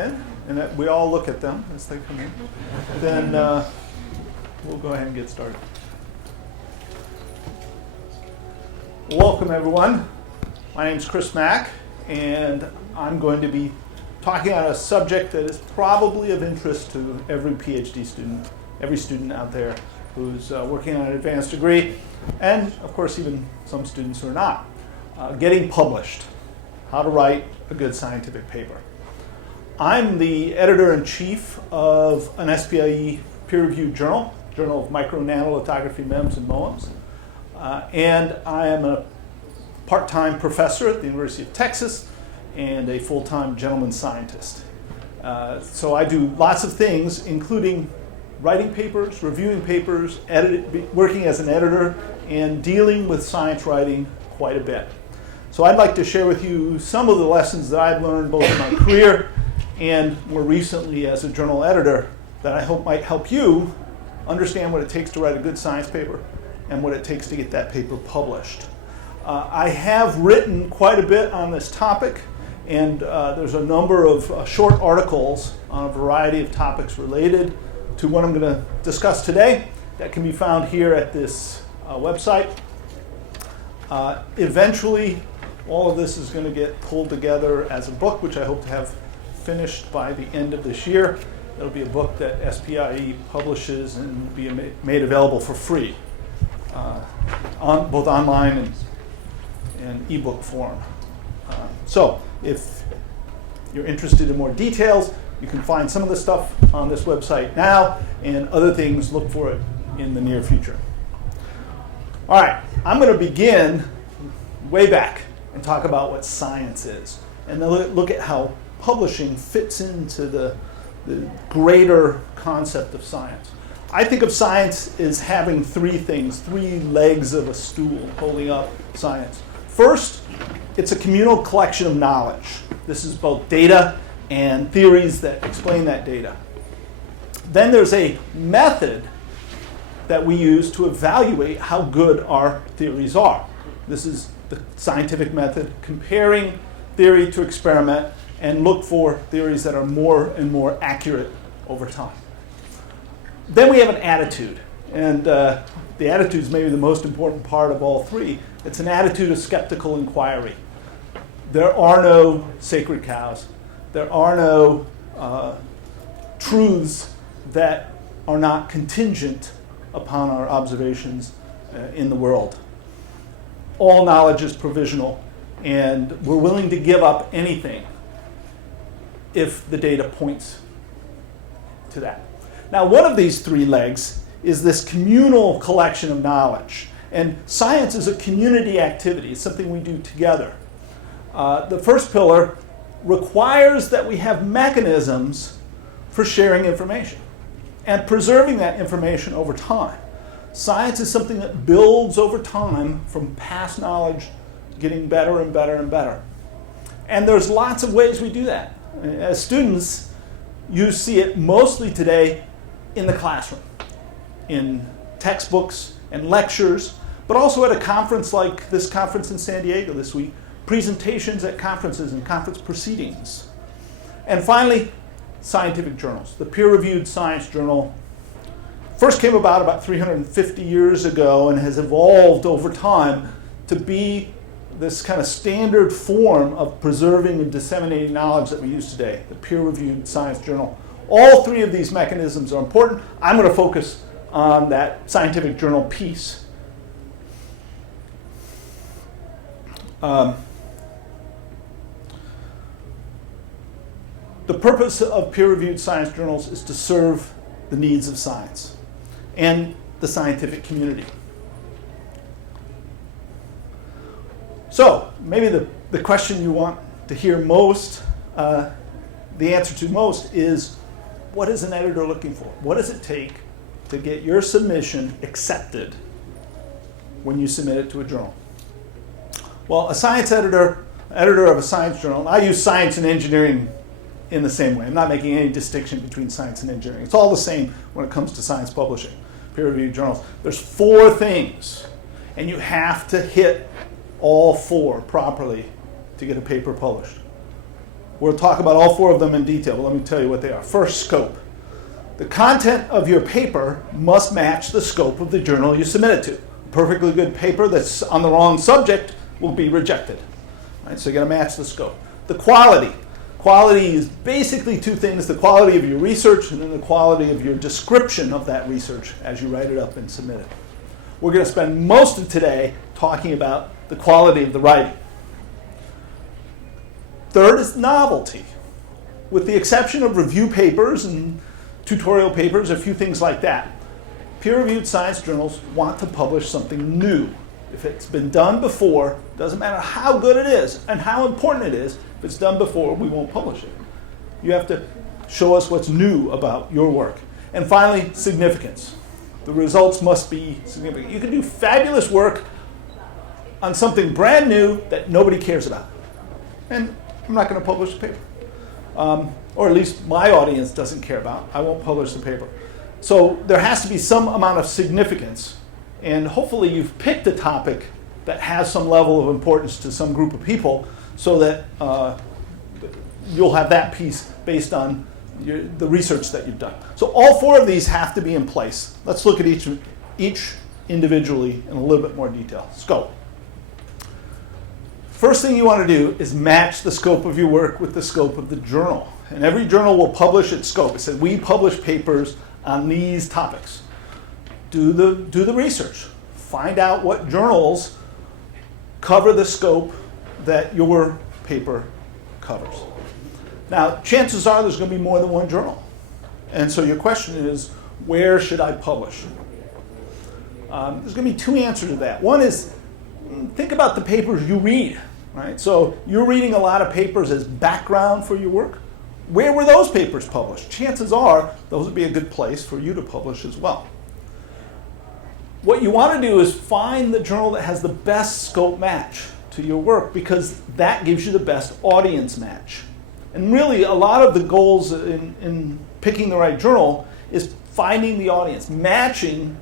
and that we all look at them as they come in, then we'll go ahead and get started. Welcome, everyone. My name is Chris Mack, and I'm going to be talking on a subject that is probably of interest to every PhD student, every student out there who's working on an advanced degree, and of course even some students who are not. Getting published, how to write a good scientific paper. I'm the editor-in-chief of an SPIE peer-reviewed journal, Journal of Micro Nanolithography, MEMS, and MOEMS. And I am a part-time professor at the University of Texas and a full-time gentleman scientist. So I do lots of things, including writing papers, reviewing papers, working as an editor, and dealing with science writing quite a bit. So I'd like to share with you some of the lessons that I've learned both in my career and more recently as a journal editor that I hope might help you understand what it takes to write a good science paper and what it takes to get that paper published. I have written quite a bit on this topic, and there's a number of short articles on a variety of topics related to what I'm going to discuss today that can be found here at this website. Eventually, all of this is going to get pulled together as a book, which I hope to have finished by the end of this year. It'll be a book that SPIE publishes and will be made available for free, both online and ebook form. So if you're interested in more details, you can find some of the stuff on this website now, and other things, look for it in the near future. All right, I'm going to begin way back and talk about what science is, and then look at how publishing fits into the greater concept of science. I think of science as having three things, three legs of a stool holding up science. First, it's a communal collection of knowledge. This is both data and theories that explain that data. Then there's a method that we use to evaluate how good our theories are. This is the scientific method, comparing theory to experiment, and look for theories that are more and more accurate over time. Then we have an attitude, and the attitude is maybe the most important part of all three. It's an attitude of skeptical inquiry. There are no sacred cows. There are no truths that are not contingent upon our observations in the world. All knowledge is provisional, and we're willing to give up anything if the data points to that. Now, one of these three legs is this communal collection of knowledge. And science is a community activity. It's something we do together. The first pillar requires that we have mechanisms for sharing information and preserving that information over time. Science is something that builds over time from past knowledge, getting better and better and better. And there's lots of ways we do that. As students, you see it mostly today in the classroom, in textbooks and lectures, but also at a conference like this conference in San Diego this week, presentations at conferences and conference proceedings. And finally, scientific journals. The peer-reviewed science journal first came about 350 years ago and has evolved over time to be this kind of standard form of preserving and disseminating knowledge that we use today, the peer-reviewed science journal. All three of these mechanisms are important. I'm going to focus on that scientific journal piece. The purpose of peer-reviewed science journals is to serve the needs of science and the scientific community. So maybe the question you want to hear most, the answer to most is, what is an editor looking for? What does it take to get your submission accepted when you submit it to a journal? Well, a science editor of a science journal, and I use science and engineering in the same way. I'm not making any distinction between science and engineering. It's all the same when it comes to science publishing, peer-reviewed journals. There's four things, and you have to hit all four properly to get a paper published. We'll talk about all 4 of them in detail, but let me tell you what they are. First, scope. The content of your paper must match the scope of the journal you submit it to. A perfectly good paper that's on the wrong subject will be rejected. Right? So you're going to match the scope. The quality. Quality is basically 2 things: the quality of your research and then the quality of your description of that research as you write it up and submit it. We're going to spend most of today talking about the quality of the writing. Third is novelty. With the exception of review papers and tutorial papers, a few things like that, peer-reviewed science journals want to publish something new. If it's been done before, doesn't matter how good it is and how important it is, if it's done before, we won't publish it. You have to show us what's new about your work. And finally, significance. The results must be significant. You can do fabulous work on something brand new that nobody cares about. And I'm not going to publish the paper. Or at least my audience doesn't care about. I won't publish the paper. So there has to be some amount of significance. And hopefully you've picked a topic that has some level of importance to some group of people so that you'll have that piece based on the research that you've done. So all 4 of these have to be in place. Let's look at each individually in a little bit more detail. Scope. First thing you want to do is match the scope of your work with the scope of the journal. And every journal will publish its scope. It said, we publish papers on these topics. Do the research. Find out what journals cover the scope that your paper covers. Now, chances are there's going to be more than one journal. And so your question is, where should I publish? There's going to be 2 answers to that. One is, think about the papers you read. Right? So you're reading a lot of papers as background for your work. Where were those papers published? Chances are those would be a good place for you to publish as well. What you want to do is find the journal that has the best scope match to your work, because that gives you the best audience match. And really, a lot of the goals in picking the right journal is finding the audience, matching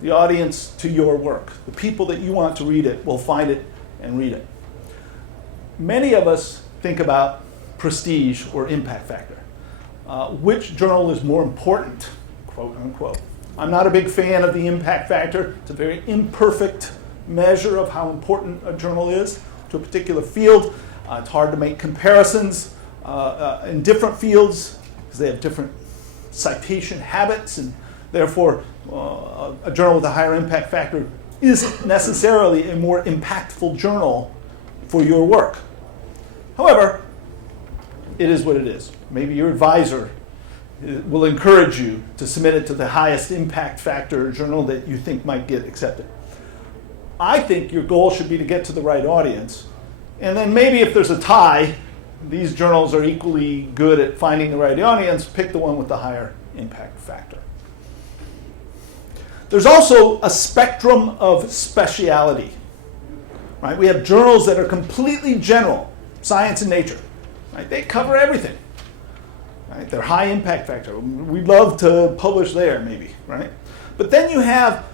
the audience to your work. The people that you want to read it will find it and read it. Many of us think about prestige or impact factor. Which journal is more important, quote unquote. I'm not a big fan of the impact factor. It's a very imperfect measure of how important a journal is to a particular field. It's hard to make comparisons in different fields because they have different citation habits, and therefore a journal with a higher impact factor isn't necessarily a more impactful journal for your work. However, it is what it is. Maybe your advisor will encourage you to submit it to the highest impact factor journal that you think might get accepted. I think your goal should be to get to the right audience. And then maybe if there's a tie, these journals are equally good at finding the right audience, pick the one with the higher impact factor. There's also a spectrum of speciality. Right? We have journals that are completely general, science and nature. Right? They cover everything. Right? They're high impact factor. We'd love to publish there, maybe. Right? But then you have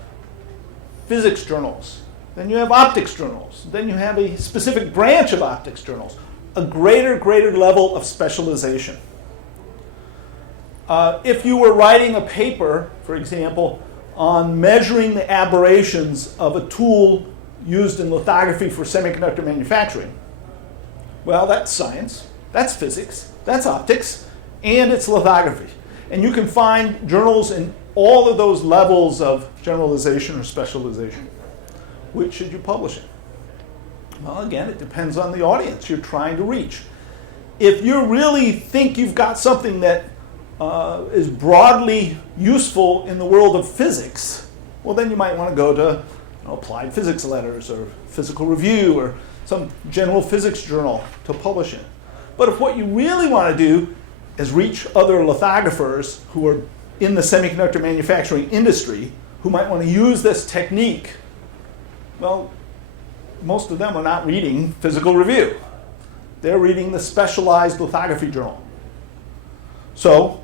physics journals. Then you have optics journals. Then you have a specific branch of optics journals. A greater level of specialization. If you were writing a paper, for example, on measuring the aberrations of a tool used in lithography for semiconductor manufacturing, well, that's science, that's physics, that's optics, and it's lithography. And you can find journals in all of those levels of generalization or specialization. Which should you publish in? Well, again, it depends on the audience you're trying to reach. If you really think you've got something that is broadly useful in the world of physics, well, then you might want to go to Applied Physics Letters or Physical Review or some general physics journal to publish in. But if what you really want to do is reach other lithographers who are in the semiconductor manufacturing industry who might want to use this technique, well, most of them are not reading Physical Review. They're reading the specialized lithography journal. So,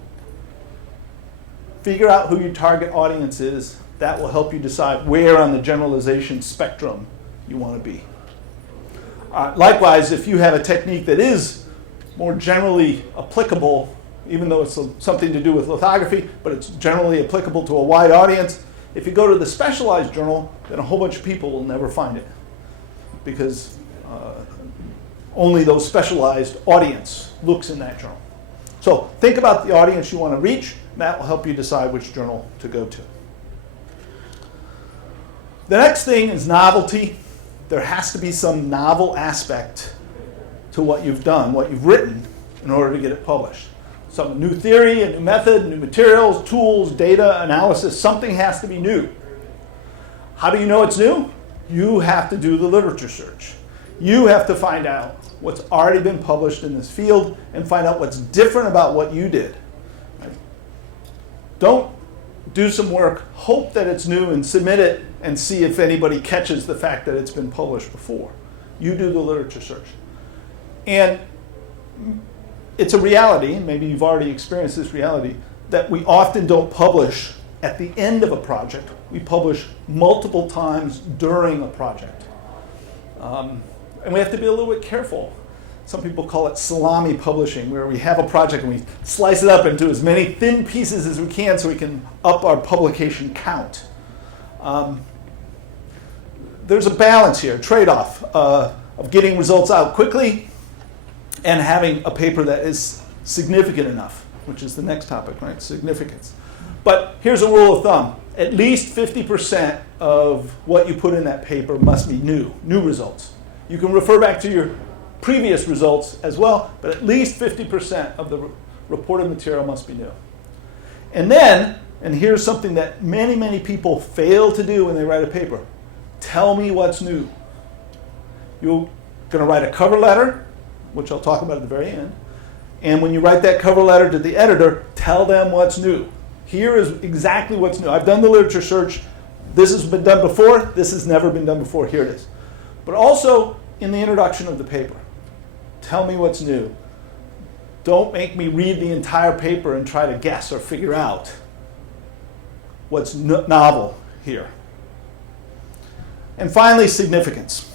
figure out who your target audience is. That will help you decide where on the generalization spectrum you want to be. Likewise, if you have a technique that is more generally applicable, even though it's something to do with lithography, but it's generally applicable to a wide audience. If you go to the specialized journal, then a whole bunch of people will never find it, because only those specialized audience looks in that journal. So think about the audience you want to reach, and that will help you decide which journal to go to. The next thing is novelty. There has to be some novel aspect to what you've done, what you've written, in order to get it published. Some new theory, a new method, new materials, tools, data, analysis, something has to be new. How do you know it's new? You have to do the literature search. You have to find out what's already been published in this field and find out what's different about what you did. Right? Don't do some work, hope that it's new, and submit it and see if anybody catches the fact that it's been published before. You do the literature search. And it's a reality, and maybe you've already experienced this reality, that we often don't publish at the end of a project. We publish multiple times during a project. And we have to be a little bit careful. Some people call it salami publishing, where we have a project and we slice it up into as many thin pieces as we can so we can up our publication count. There's a balance here, trade-off of getting results out quickly and having a paper that is significant enough, which is the next topic, right? Significance. But here's a rule of thumb. At least 50% of what you put in that paper must be new results. You can refer back to your previous results as well, but at least 50% of the reported material must be new. And then, and here's something that many, many people fail to do when they write a paper. Tell me what's new. You're going to write a cover letter, which I'll talk about at the very end. And when you write that cover letter to the editor, tell them what's new. Here is exactly what's new. I've done the literature search. This has been done before. This has never been done before. Here it is. But also in the introduction of the paper, tell me what's new. Don't make me read the entire paper and try to guess or figure out what's novel here. And finally, significance.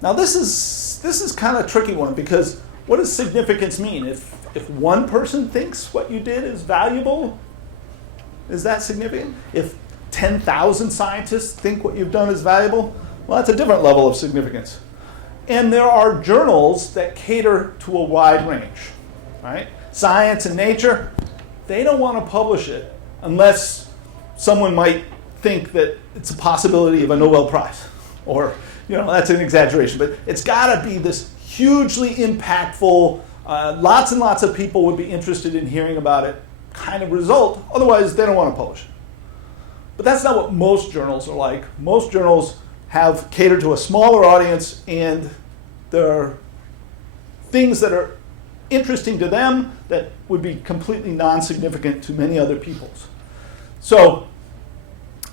Now this is kind of a tricky one, because what does significance mean? If one person thinks what you did is valuable, is that significant? If 10,000 scientists think what you've done is valuable, well, that's a different level of significance. And there are journals that cater to a wide range, right? Science and Nature, they don't want to publish it unless someone might think that it's a possibility of a Nobel Prize, or that's an exaggeration, but it's got to be this hugely impactful, lots and lots of people would be interested in hearing about it kind of result. Otherwise, they don't want to publish it. But that's not what most journals are like. Most journals have catered to a smaller audience, and there are things that are interesting to them that would be completely non-significant to many other people's. So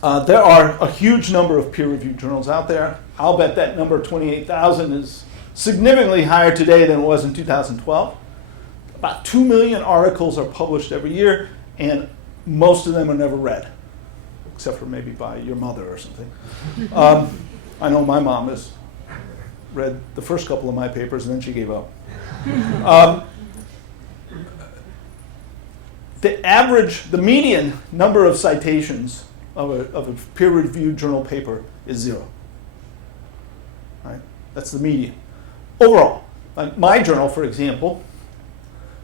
there are a huge number of peer-reviewed journals out there. I'll bet that number, 28,000, is significantly higher today than it was in 2012. About 2 million articles are published every year, and most of them are never read, except for maybe by your mother or something. I know my mom has read the first couple of my papers, and then she gave up. The median number of citations of a peer-reviewed journal paper is 0. Right? That's the median. Overall, my journal, for example,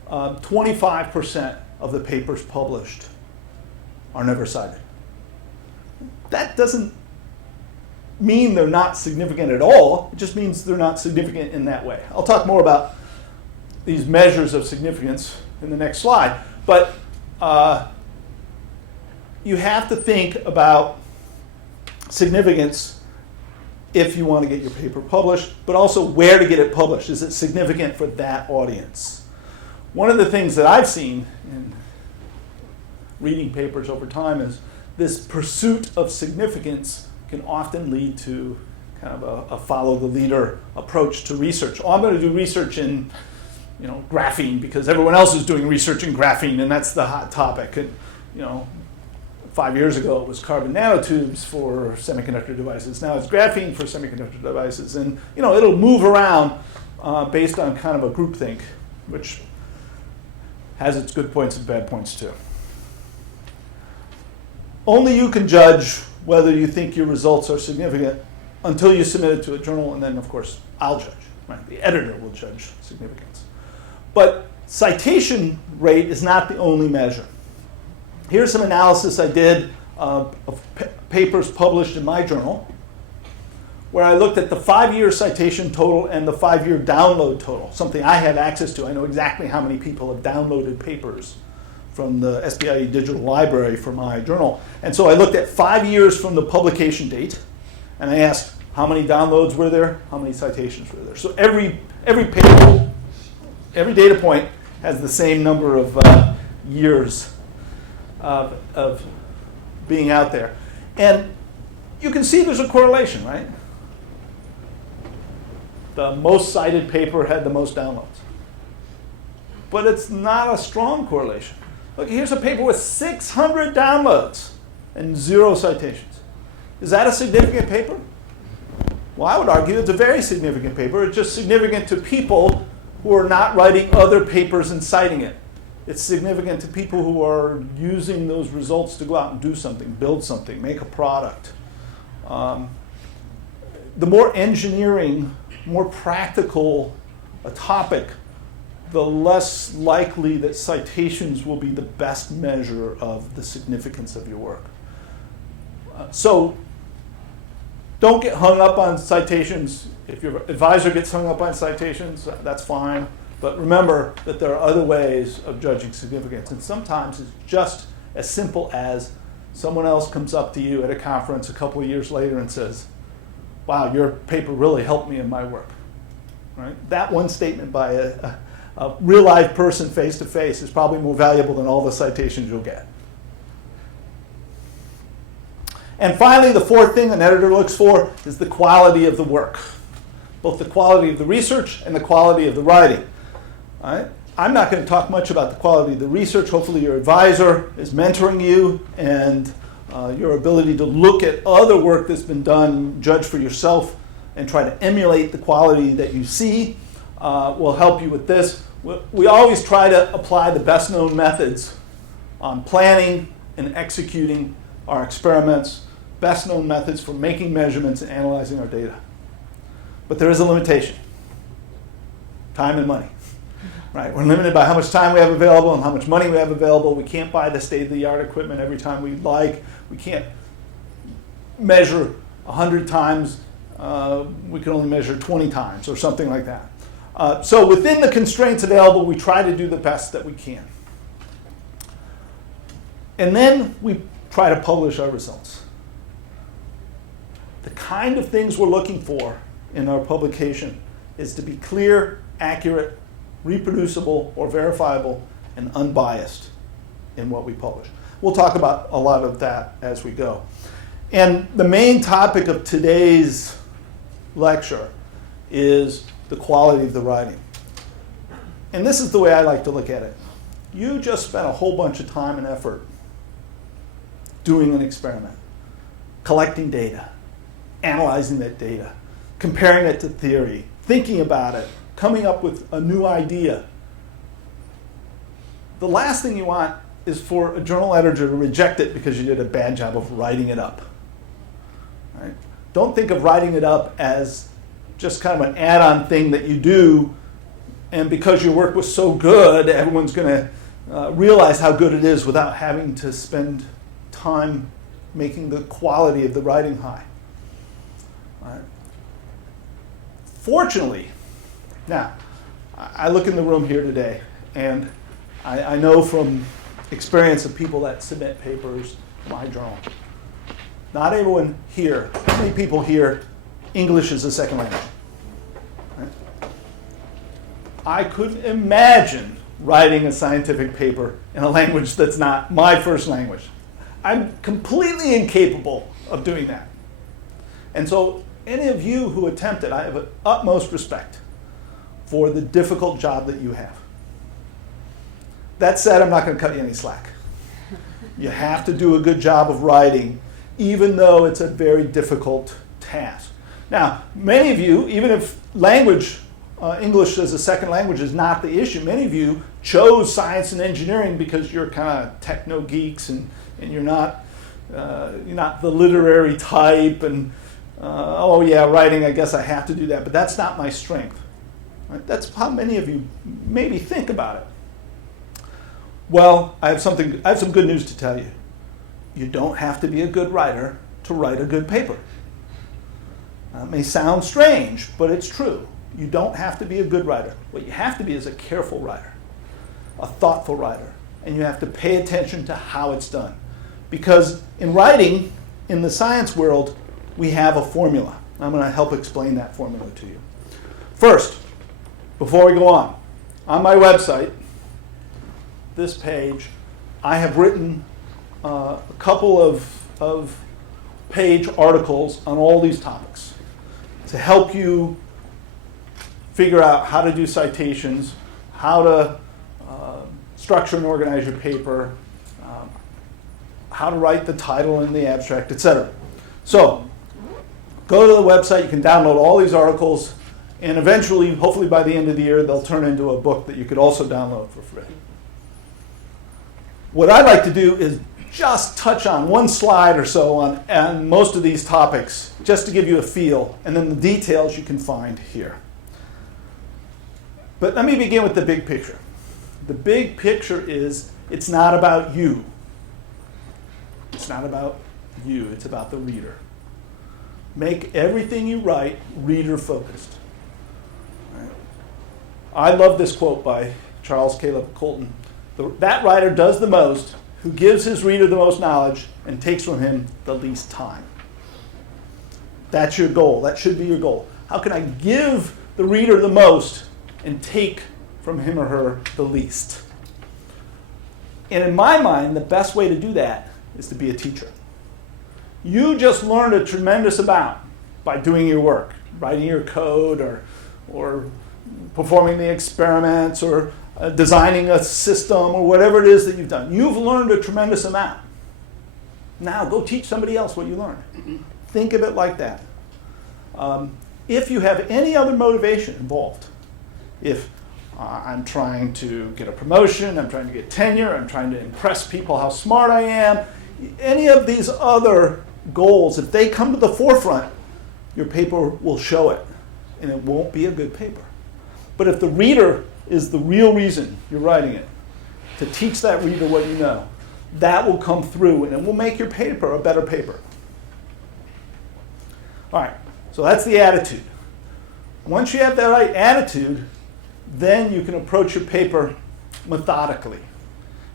25% of the papers published are never cited. That doesn't mean they're not significant at all. It just means they're not significant in that way. I'll talk more about these measures of significance in the next slide. But you have to think about significance if you want to get your paper published, but also where to get it published. Is it significant for that audience? One of the things that I've seen in reading papers over time is this pursuit of significance can often lead to kind of a follow the leader approach to research. Oh, I'm going to do research in graphene because everyone else is doing research in graphene, and that's the hot topic. And 5 years ago it was carbon nanotubes for semiconductor devices. Now it's graphene for semiconductor devices, and it'll move around based on kind of a groupthink, which has its good points and bad points too. Only you can judge whether you think your results are significant until you submit it to a journal, and then of course I'll judge. Right? The editor will judge significance. But citation rate is not the only measure. Here's some analysis I did of papers published in my journal, where I looked at the 5-year citation total and the 5-year download total, something I have access to. I know exactly how many people have downloaded papers from the SPIE digital library for my journal. And so I looked at 5 years from the publication date, and I asked how many downloads were there, how many citations were there. So every paper, every data point has the same number of years of being out there. And you can see there's a correlation, right? The most cited paper had the most downloads. But it's not a strong correlation. Look, here's a paper with 600 downloads and 0 citations. Is that a significant paper? Well, I would argue it's a very significant paper. It's just significant to people who are not writing other papers and citing it. It's significant to people who are using those results to go out and do something, build something, make a product. The more engineering, more practical a topic, the less likely that citations will be the best measure of the significance of your work. So don't get hung up on citations. If your advisor gets hung up on citations, that's fine. But remember that there are other ways of judging significance. And sometimes it's just as simple as someone else comes up to you at a conference a couple of years later and says, wow, your paper really helped me in my work. Right? That one statement by a real live person face to face is probably more valuable than all the citations you'll get. And finally, the fourth thing an editor looks for is the quality of the work, both the quality of the research and the quality of the writing. All right? I'm not going to talk much about the quality of the research. Hopefully your advisor is mentoring you, and your ability to look at other work that's been done, judge for yourself, and try to emulate the quality that you see will help you with this. We always try to apply the best known methods on planning and executing our experiments, best known methods for making measurements and analyzing our data. But there is a limitation: time and money. Right? We're limited by how much time we have available and how much money we have available. We can't buy the state-of-the-art equipment every time we'd like. We can't measure 100 times. We can only measure 20 times or something like that. So within the constraints available, we try to do the best that we can. And then we try to publish our results. The kind of things we're looking for in our publication is to be clear, accurate, reproducible or verifiable, and unbiased in what we publish. We'll talk about a lot of that as we go. And the main topic of today's lecture is the quality of the writing. And this is the way I like to look at it. You just spent a whole bunch of time and effort doing an experiment, collecting data, analyzing that data, comparing it to theory, thinking about it, coming up with a new idea. The last thing you want is for a journal editor to reject it because you did a bad job of writing it up. Right? Don't think of writing it up as just kind of an add-on thing that you do, and because your work was so good, everyone's going to realize how good it is without having to spend time making the quality of the writing high. Right? Fortunately, now, I look in the room here today, and I know from experience of people that submit papers to my journal, not everyone here, how many people here, English is a second language? Right? I couldn't imagine writing a scientific paper in a language that's not my first language. I'm completely incapable of doing that. And so any of you who attempt it, I have utmost respect for the difficult job that you have. That said, I'm not going to cut you any slack. You have to do a good job of writing, even though it's a very difficult task. Now, many of you, even if language English as a second language is not the issue. Many of you chose science and engineering because you're kind of techno geeks and you're not the literary type and oh yeah, writing, I guess I have to do that, but that's not my strength. Right? That's how many of you maybe think about it. Well, I have some good news to tell you. You don't have to be a good writer to write a good paper. It may sound strange, but it's true. You don't have to be a good writer. What you have to be is a careful writer, a thoughtful writer, and you have to pay attention to how it's done. Because in writing, in the science world, we have a formula. I'm going to help explain that formula to you. First, before we go on my website, this page, I have written a couple of page articles on all these topics to help you figure out how to do citations, how to structure and organize your paper, how to write the title and the abstract, etc. So go to the website, you can download all these articles, and eventually, hopefully by the end of the year, they'll turn into a book that you could also download for free. What I'd like to do is just touch on one slide or so on most of these topics, just to give you a feel, and then the details you can find here. But let me begin with the big picture. The big picture is, it's not about you. It's not about you, it's about the reader. Make everything you write reader-focused. Right? I love this quote by Charles Caleb Colton. That writer does the most who gives his reader the most knowledge and takes from him the least time. That's your goal. That should be your goal. How can I give the reader the most and take from him or her the least? And in my mind, the best way to do that is to be a teacher. You just learned a tremendous amount by doing your work, writing your code or performing the experiments or designing a system or whatever it is that you've done. You've learned a tremendous amount. Now go teach somebody else what you learned. Think of it like that. If you have any other motivation involved, if I'm trying to get a promotion, I'm trying to get tenure, I'm trying to impress people how smart I am, any of these other goals, if they come to the forefront, your paper will show it, and it won't be a good paper. But if the reader is the real reason you're writing it, to teach that reader what you know, that will come through, and it will make your paper a better paper. All right, so that's the attitude. Once you have that right attitude, then you can approach your paper methodically.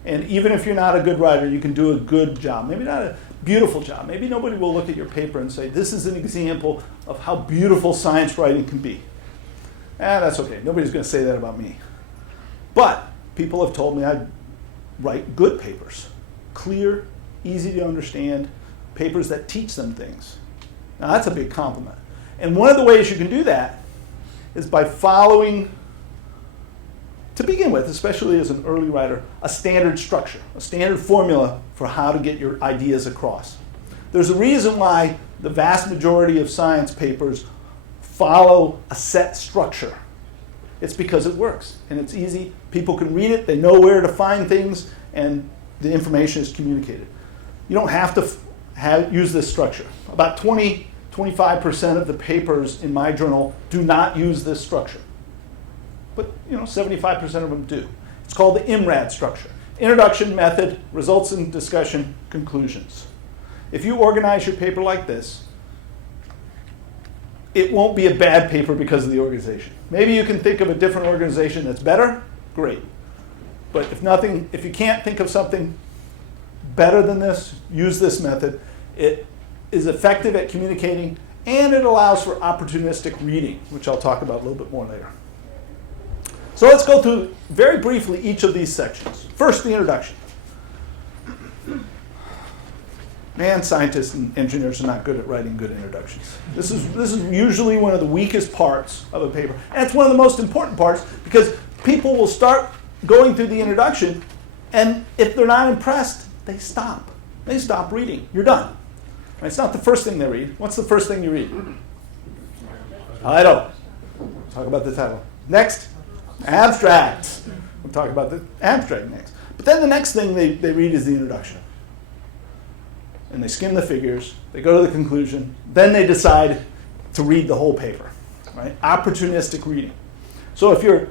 And even if you're not a good writer, you can do a good job. Maybe not a beautiful job. Maybe nobody will look at your paper and say, this is an example of how beautiful science writing can be. That's okay. Nobody's going to say that about me. But people have told me I write good papers. Clear, easy to understand, papers that teach them things. Now that's a big compliment. And one of the ways you can do that is by following, to begin with, especially as an early writer, a standard structure, a standard formula for how to get your ideas across. There's a reason why the vast majority of science papers follow a set structure. It's because it works, and it's easy. People can read it, they know where to find things, and the information is communicated. You don't have to use this structure. About 25% of the papers in my journal do not use this structure. But 75% of them do. It's called the IMRAD structure. Introduction, method, results in discussion, conclusions. If you organize your paper like this, it won't be a bad paper because of the organization. Maybe you can think of a different organization that's better, great. But if you can't think of something better than this, use this method. It is effective at communicating, and it allows for opportunistic reading, which I'll talk about a little bit more later. So let's go through very briefly each of these sections. First, the introduction. Man, scientists and engineers are not good at writing good introductions. This is usually one of the weakest parts of a paper. And it's one of the most important parts because people will start going through the introduction, and if they're not impressed, they stop. They stop reading. You're done. Right? It's not the first thing they read. What's the first thing you read? Title. Talk about the title. Next, abstract. We'll talk about the abstract next. But then the next thing they read is the introduction. And they skim the figures, they go to the conclusion, then they decide to read the whole paper, right? Opportunistic reading. So if your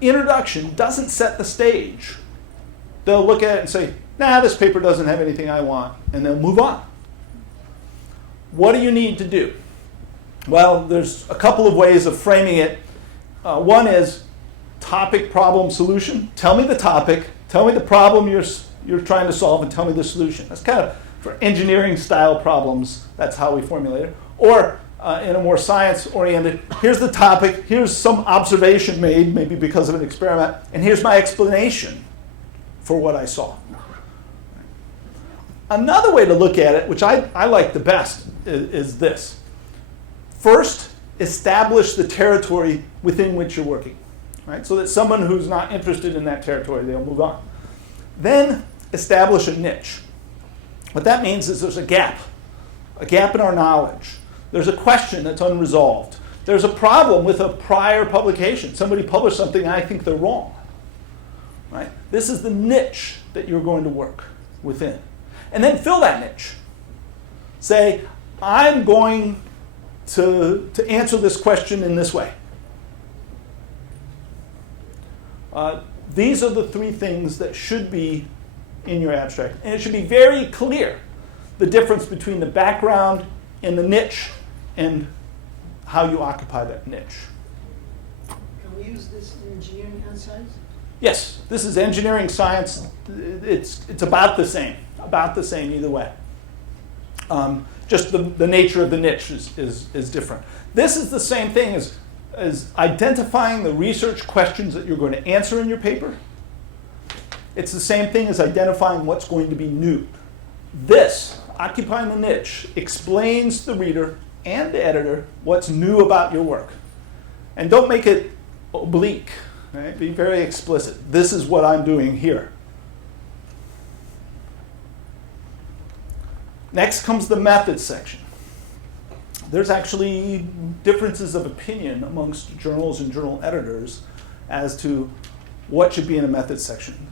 introduction doesn't set the stage, they'll look at it and say, nah, this paper doesn't have anything I want, and they'll move on. What do you need to do? Well, there's a couple of ways of framing it. One is topic, problem, solution. Tell me the topic, tell me the problem you're trying to solve, and tell me the solution. That's kind of for engineering style problems, that's how we formulate it. Or in a more science-oriented, here's the topic, here's some observation made, maybe because of an experiment, and here's my explanation for what I saw. Another way to look at it, which I like the best, is this. First, establish the territory within which you're working, right? So that someone who's not interested in that territory, they'll move on. Then, establish a niche. What that means is there's a gap in our knowledge. There's a question that's unresolved. There's a problem with a prior publication. Somebody published something and I think they're wrong, right? This is the niche that you're going to work within. And then fill that niche. Say, I'm going to answer this question in this way. These are the three things that should be in your abstract. And it should be very clear the difference between the background and the niche and how you occupy that niche. Can we use this in engineering and science? Yes, this is engineering, science. It's about the same either way. Just the nature of the niche is different. This is the same thing as identifying the research questions that you're going to answer in your paper. It's the same thing as identifying what's going to be new. This, occupying the niche, explains to the reader and the editor what's new about your work. And don't make it oblique, right? Be very explicit. This is what I'm doing here. Next comes the methods section. There's actually differences of opinion amongst journals and journal editors as to what should be in a methods section.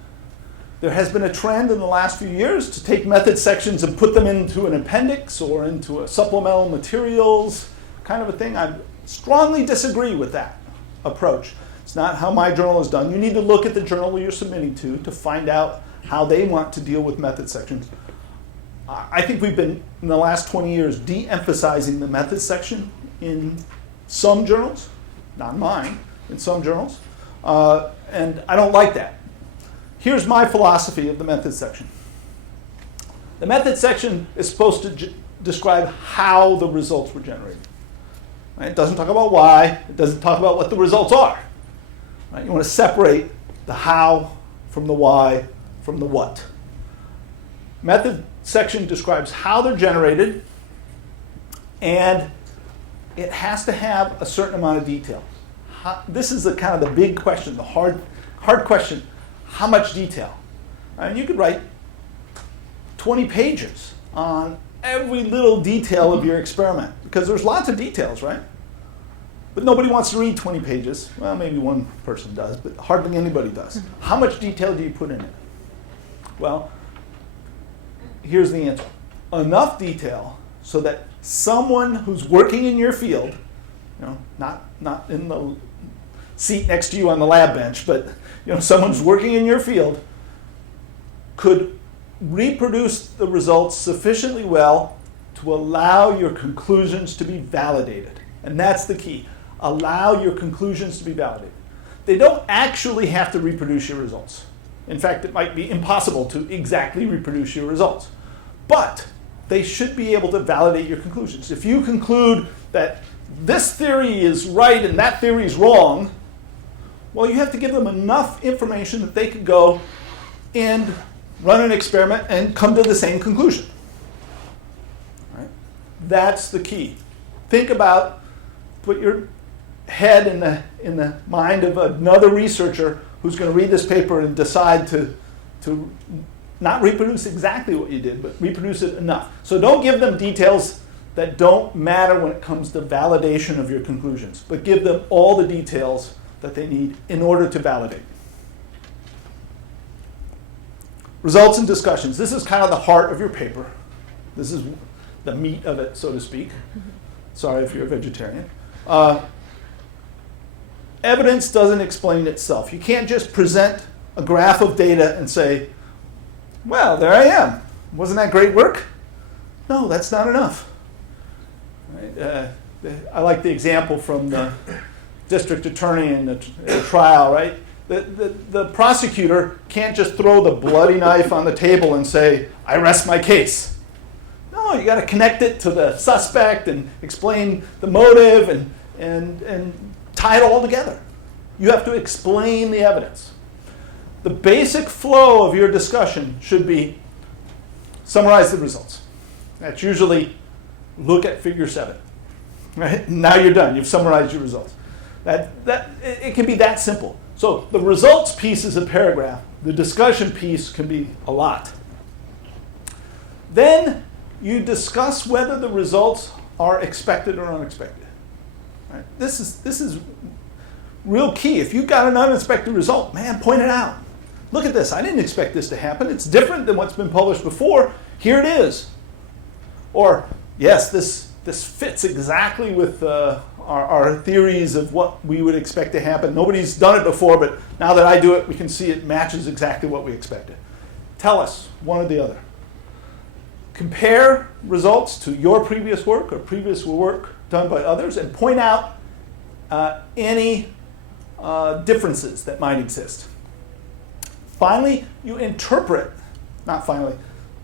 There has been a trend in the last few years to take method sections and put them into an appendix or into a supplemental materials kind of a thing. I strongly disagree with that approach. It's not how my journal is done. You need to look at the journal you're submitting to find out how they want to deal with method sections. I think we've been, in the last 20 years, de-emphasizing the methods section in some journals, not mine, in some journals, and I don't like that. Here's my philosophy of the methods section. The methods section is supposed to describe how the results were generated. Right? It doesn't talk about why, it doesn't talk about what the results are. Right? You want to separate the how from the why from the what. Method section describes how they're generated, and it has to have a certain amount of detail. This is the kind of the big question, the hard question. How much detail? And you could write 20 pages on every little detail of your experiment, because there's lots of details, right? But nobody wants to read 20 pages. Well, maybe one person does, but hardly anybody does. How much detail do you put in it? Well, here's the answer. Enough detail so that someone who's working in your field, not in the seat next to you on the lab bench, but someone who's working in your field could reproduce the results sufficiently well to allow your conclusions to be validated. And that's the key. Allow your conclusions to be validated. They don't actually have to reproduce your results. In fact, it might be impossible to exactly reproduce your results. But they should be able to validate your conclusions. If you conclude that this theory is right and that theory is wrong, well, you have to give them enough information that they could go and run an experiment and come to the same conclusion. Right? That's the key. Think about, put your head in the mind of another researcher who's going to read this paper and decide to not reproduce exactly what you did, but reproduce it enough. So don't give them details that don't matter when it comes to validation of your conclusions, but give them all the details that they need in order to validate. Results and discussions. This is kind of the heart of your paper. This is the meat of it, so to speak. Sorry if you're a vegetarian. Evidence doesn't explain itself. You can't just present a graph of data and say, well, there I am. Wasn't that great work? No, that's not enough. Right? I like the example from the district attorney in the trial, right? The prosecutor can't just throw the bloody knife on the table and say, I rest my case. No, you got to connect it to the suspect and explain the motive and tie it all together. You have to explain the evidence. The basic flow of your discussion should be summarize the results. That's usually look at figure 7. Right? Now you're done. You've summarized your results. It can be that simple. So the results piece is a paragraph. The discussion piece can be a lot. Then you discuss whether the results are expected or unexpected. Right? This is real key. If you've got an unexpected result, man, point it out. Look at this. I didn't expect this to happen. It's different than what's been published before. Here it is. Or, yes, this fits exactly with our theories of what we would expect to happen. Nobody's done it before, but now that I do it, we can see it matches exactly what we expected. Tell us one or the other. Compare results to your previous work or previous work done by others and point out any differences that might exist. Finally, you interpret,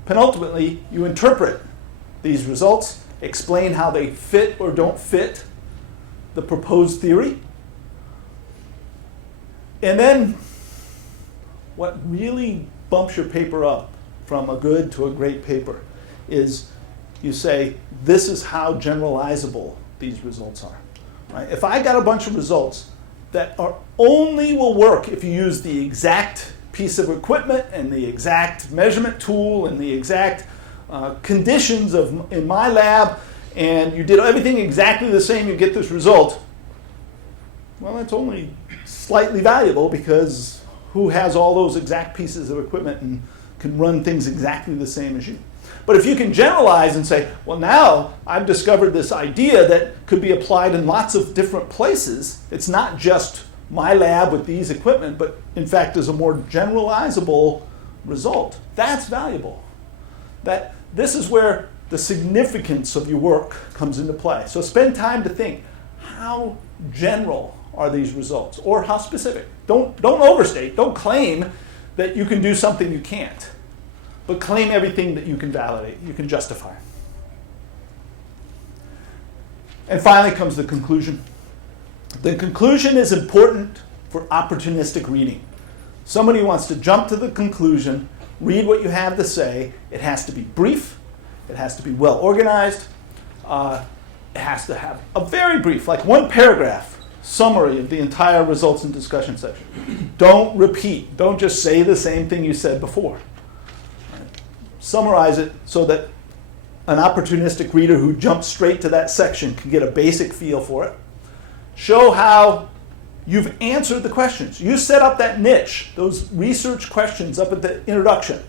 penultimately, you interpret these results, explain how they fit or don't fit the proposed theory. And then what really bumps your paper up from a good to a great paper is you say, this is how generalizable these results are. Right? If I got a bunch of results that only will work if you use the exact piece of equipment and the exact measurement tool and the exact conditions in my lab, and you did everything exactly the same, you get this result. Well, that's only slightly valuable because who has all those exact pieces of equipment and can run things exactly the same as you? But if you can generalize and say, well, now I've discovered this idea that could be applied in lots of different places. It's not just my lab with these equipment, but in fact is a more generalizable result. That's valuable. This is where the significance of your work comes into play. So spend time to think, how general are these results, or how specific? Don't overstate. Don't claim that you can do something you can't, but claim everything that you can validate, you can justify. And finally comes the conclusion. The conclusion is important for opportunistic reading. Somebody wants to jump to the conclusion, read what you have to say. It has to be brief. It has to be well organized. It has to have a very brief, like one paragraph summary of the entire results and discussion section. Don't repeat. Don't just say the same thing you said before. Summarize it so that an opportunistic reader who jumps straight to that section can get a basic feel for it. Show how you've answered the questions. You set up that niche, those research questions up at the introduction.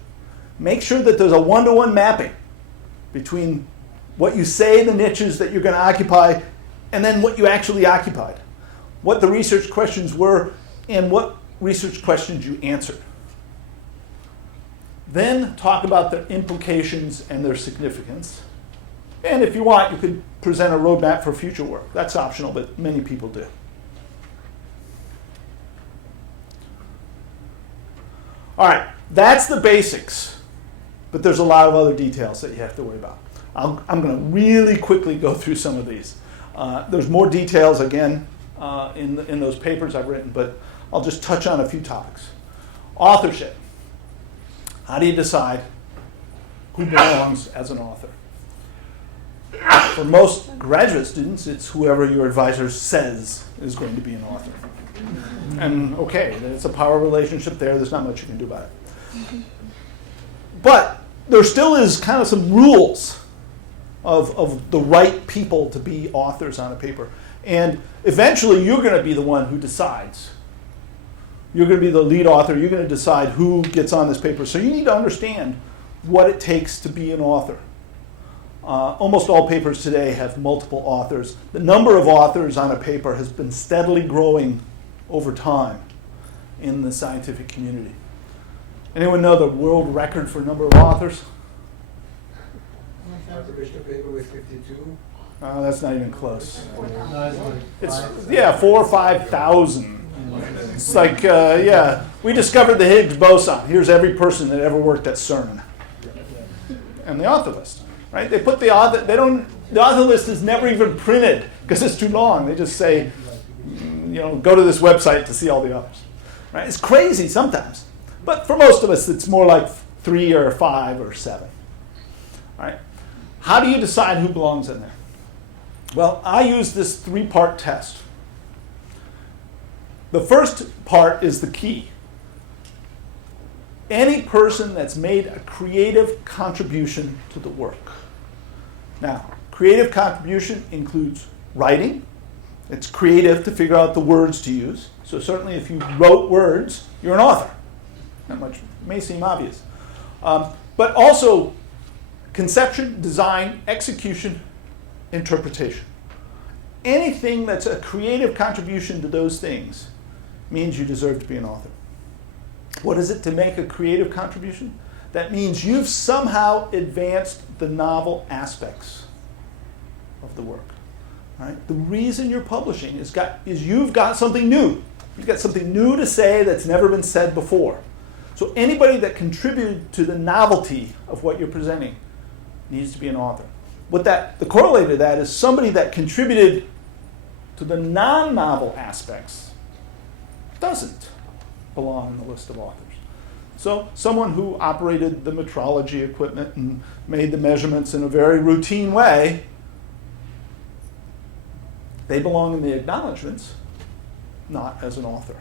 Make sure that there's a one-to-one mapping between what you say the niches that you're going to occupy and then what you actually occupied. What the research questions were and what research questions you answered. Then talk about the implications and their significance. And if you want, you could present a roadmap for future work. That's optional, but many people do. All right, that's the basics. But there's a lot of other details that you have to worry about. I'm going to really quickly go through some of these. There's more details, again, in those papers I've written, but I'll just touch on a few topics. Authorship. How do you decide who belongs as an author? For most graduate students, it's whoever your advisor says is going to be an author. And okay, it's a power relationship there. There's not much you can do about it. But there still is kind of some rules of the right people to be authors on a paper. And eventually you're going to be the one who decides. You're going to be the lead author. You're going to decide who gets on this paper. So you need to understand what it takes to be an author. Almost all papers today have multiple authors. The number of authors on a paper has been steadily growing over time in the scientific community. Anyone know the world record for number of authors? I published a paper with 52. That's not even close. It's, 4,000. 4,000 or 5,000. It's like, we discovered the Higgs boson. Here's every person that ever worked at CERN. And the author list, right? They put the author, the author list is never even printed because it's too long. They just say, go to this website to see all the authors. Right? It's crazy sometimes. But for most of us, it's more like 3 or 5 or 7. Right? How do you decide who belongs in there? Well, I use this 3-part test. The first part is the key. Any person that's made a creative contribution to the work. Now, creative contribution includes writing. It's creative to figure out the words to use. So certainly if you wrote words, you're an author. That much may seem obvious. But also conception, design, execution, interpretation. Anything that's a creative contribution to those things means you deserve to be an author. What is it to make a creative contribution? That means you've somehow advanced the novel aspects of the work. Right? The reason you're publishing is you've got something new. You've got something new to say that's never been said before. So anybody that contributed to the novelty of what you're presenting needs to be an author. The corollary to that is somebody that contributed to the non-novel aspects doesn't belong in the list of authors. So someone who operated the metrology equipment and made the measurements in a very routine way, they belong in the acknowledgments, not as an author.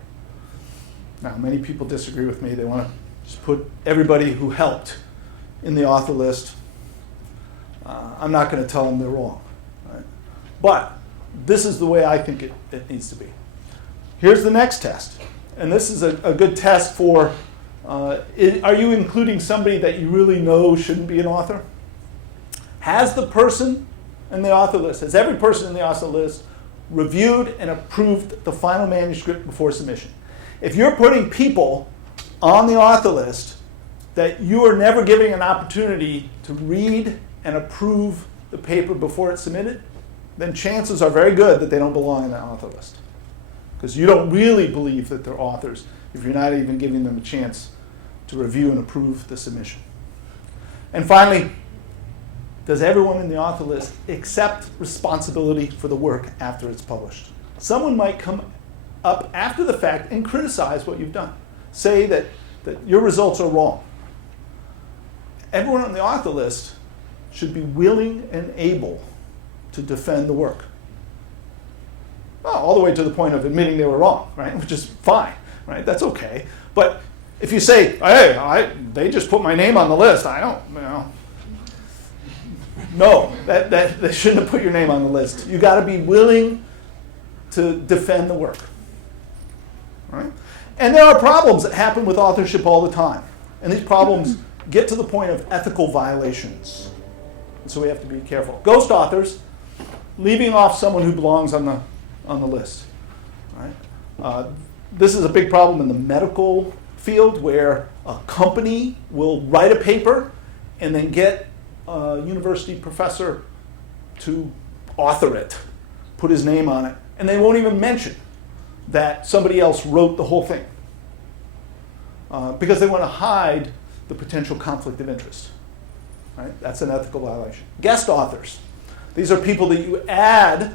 Now, many people disagree with me. They want to just put everybody who helped in the author list. I'm not going to tell them they're wrong. Right? But this is the way I think it needs to be. Here's the next test. And this is a good test for, are you including somebody that you really know shouldn't be an author? Has the person in the author list, has every person in the author list reviewed and approved the final manuscript before submission? If you're putting people on the author list that you are never giving an opportunity to read and approve the paper before it's submitted, then chances are very good that they don't belong in that author list. Because you don't really believe that they're authors if you're not even giving them a chance to review and approve the submission. And finally, does everyone in the author list accept responsibility for the work after it's published? Someone might come up after the fact and criticize what you've done. Say that your results are wrong. Everyone on the author list should be willing and able to defend the work. Well, all the way to the point of admitting they were wrong, right? Which is fine, right? That's okay. But if you say, hey, they just put my name on the list, I don't, no, that they shouldn't have put your name on the list. You got to be willing to defend the work, right? And there are problems that happen with authorship all the time. And these problems get to the point of ethical violations. And so we have to be careful. Ghost authors, leaving off someone who belongs on the list. Right? This is a big problem in the medical field where a company will write a paper and then get a university professor to author it, put his name on it, and they won't even mention that somebody else wrote the whole thing because they want to hide the potential conflict of interest. Right? That's an ethical violation. Guest authors. These are people that you add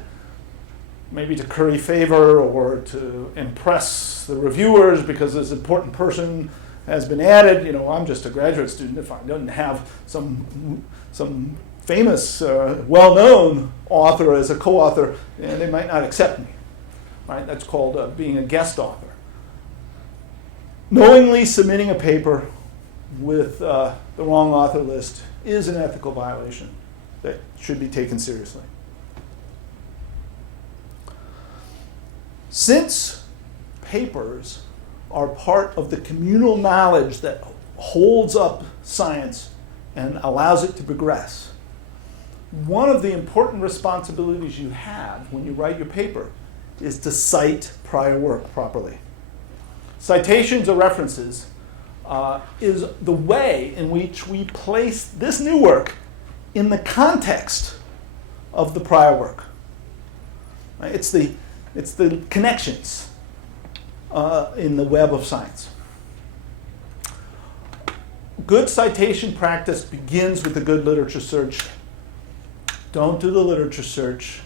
maybe to curry favor or to impress the reviewers because this important person has been added. I'm just a graduate student. If I didn't have some famous, well-known author as a co-author, they might not accept me. Right? That's called being a guest author. Knowingly submitting a paper with the wrong author list is an ethical violation that should be taken seriously. Since papers are part of the communal knowledge that holds up science and allows it to progress, one of the important responsibilities you have when you write your paper is to cite prior work properly. Citations or references is the way in which we place this new work in the context of the prior work. Right? It's the connections in the web of science. Good citation practice begins with a good literature search. Don't do the literature search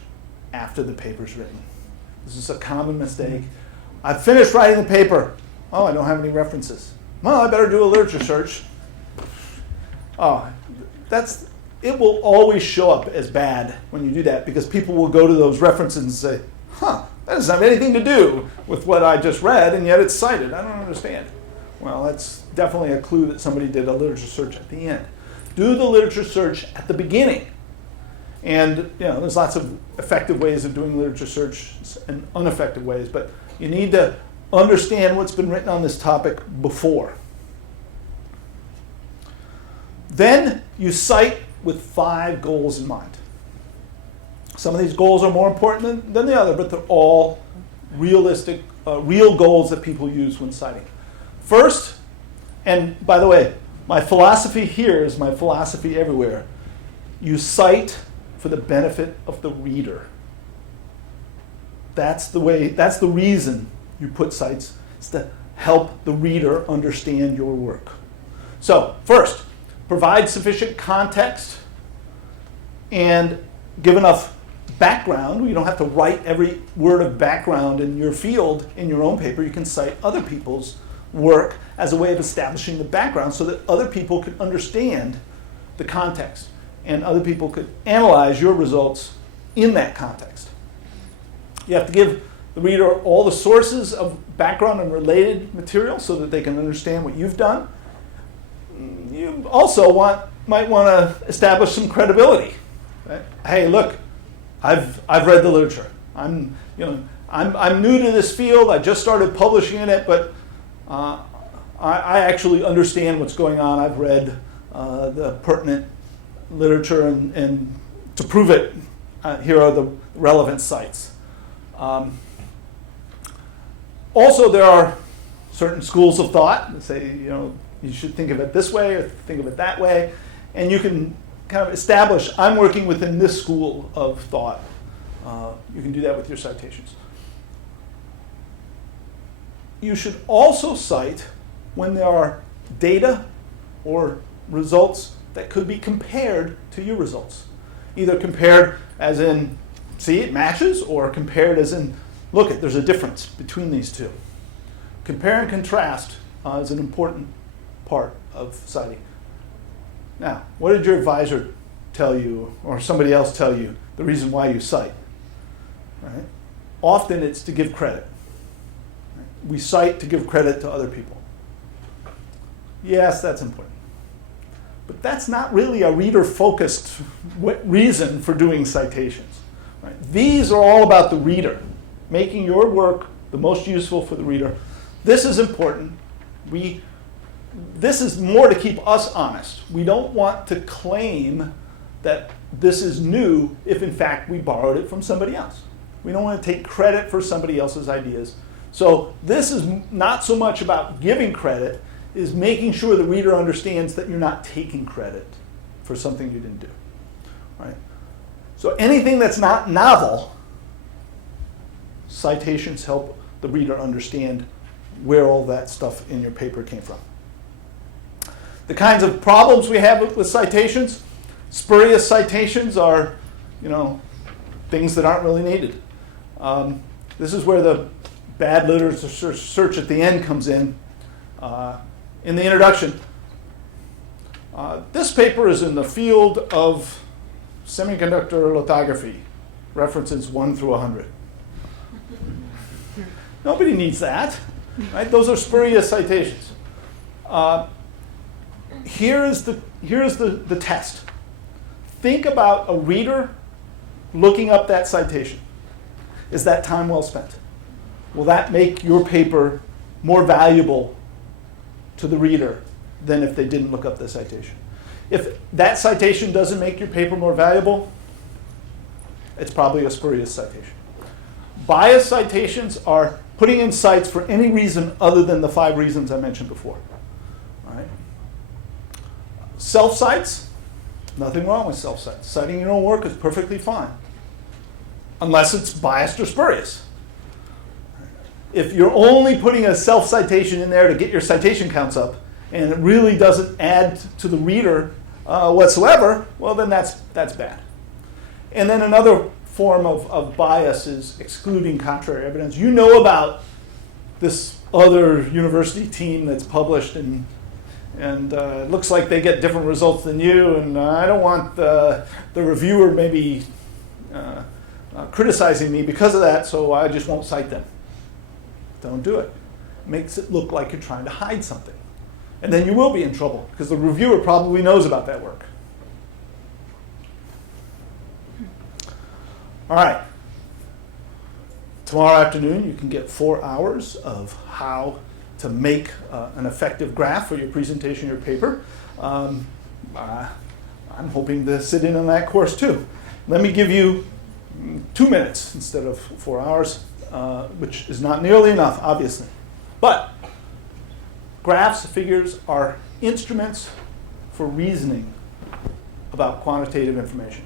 after the paper's written. This is a common mistake. I've finished writing the paper. Oh, I don't have any references. Well, I better do a literature search. Oh, it will always show up as bad when you do that, because people will go to those references and say, that doesn't have anything to do with what I just read, and yet it's cited. I don't understand. Well, that's definitely a clue that somebody did a literature search at the end. Do the literature search at the beginning. And there's lots of effective ways of doing literature search and ineffective ways, but you need to understand what's been written on this topic before. Then you cite with 5 goals in mind. Some of these goals are more important than the other, but they're all realistic, real goals that people use when citing. First, and by the way, my philosophy here is my philosophy everywhere. You cite for the benefit of the reader. That's the reason you put cites, is to help the reader understand your work. So, first, provide sufficient context and give enough background. You don't have to write every word of background in your field in your own paper. You can cite other people's work as a way of establishing the background so that other people can understand the context and other people could analyze your results in that context. You have to give the reader all the sources of background and related material so that they can understand what you've done. You also might want to establish some credibility. Right? Hey, look, I've read the literature. I'm new to this field. I just started publishing in it, but I actually understand what's going on. I've read the pertinent literature, and to prove it, here are the relevant sites. Also, there are certain schools of thought that say, you should think of it this way or think of it that way, and you can kind of establish, I'm working within this school of thought. You can do that with your citations. You should also cite when there are data or results that could be compared to your results. Either compared as in, see, it matches, or compared as in, look, there's a difference between these two. Compare and contrast is an important part of citing. Now, what did your advisor tell you, or somebody else tell you, the reason why you cite? Right? Often it's to give credit. Right? We cite to give credit to other people. Yes, that's important. But that's not really a reader-focused reason for doing citations. Right? These are all about the reader, making your work the most useful for the reader. This is important. This is more to keep us honest. We don't want to claim that this is new if in fact we borrowed it from somebody else. We don't want to take credit for somebody else's ideas. So this is not so much about giving credit, is making sure the reader understands that you're not taking credit for something you didn't do. Right? So anything that's not novel, citations help the reader understand where all that stuff in your paper came from. The kinds of problems we have with citations, spurious citations are, things that aren't really needed. This is where the bad literature search at the end comes in. In the introduction, this paper is in the field of semiconductor lithography, references 1 through 100. Nobody needs that, right? Those are spurious citations. Here is the test. Think about a reader looking up that citation. Is that time well spent? will that make your paper more valuable to the reader than if they didn't look up the citation? If that citation doesn't make your paper more valuable, it's probably a spurious citation. Biased citations are putting in cites for any reason other than the 5 reasons I mentioned before. All right? Self-cites, nothing wrong with self-cites. Citing your own work is perfectly fine, unless it's biased or spurious. If you're only putting a self-citation in there to get your citation counts up, and it really doesn't add to the reader whatsoever, well, then that's bad. And then another form of bias is excluding contrary evidence. You know about this other university team that's published, and it looks like they get different results than you, and I don't want the reviewer maybe criticizing me because of that, so I just won't cite them. Don't do it. It makes it look like you're trying to hide something. And then you will be in trouble, because the reviewer probably knows about that work. All right. Tomorrow afternoon, you can get 4 hours of how to make an effective graph for your presentation, your paper. I'm hoping to sit in on that course too. Let me give you 2 minutes instead of 4 hours, which is not nearly enough, obviously. But graphs, figures are instruments for reasoning about quantitative information.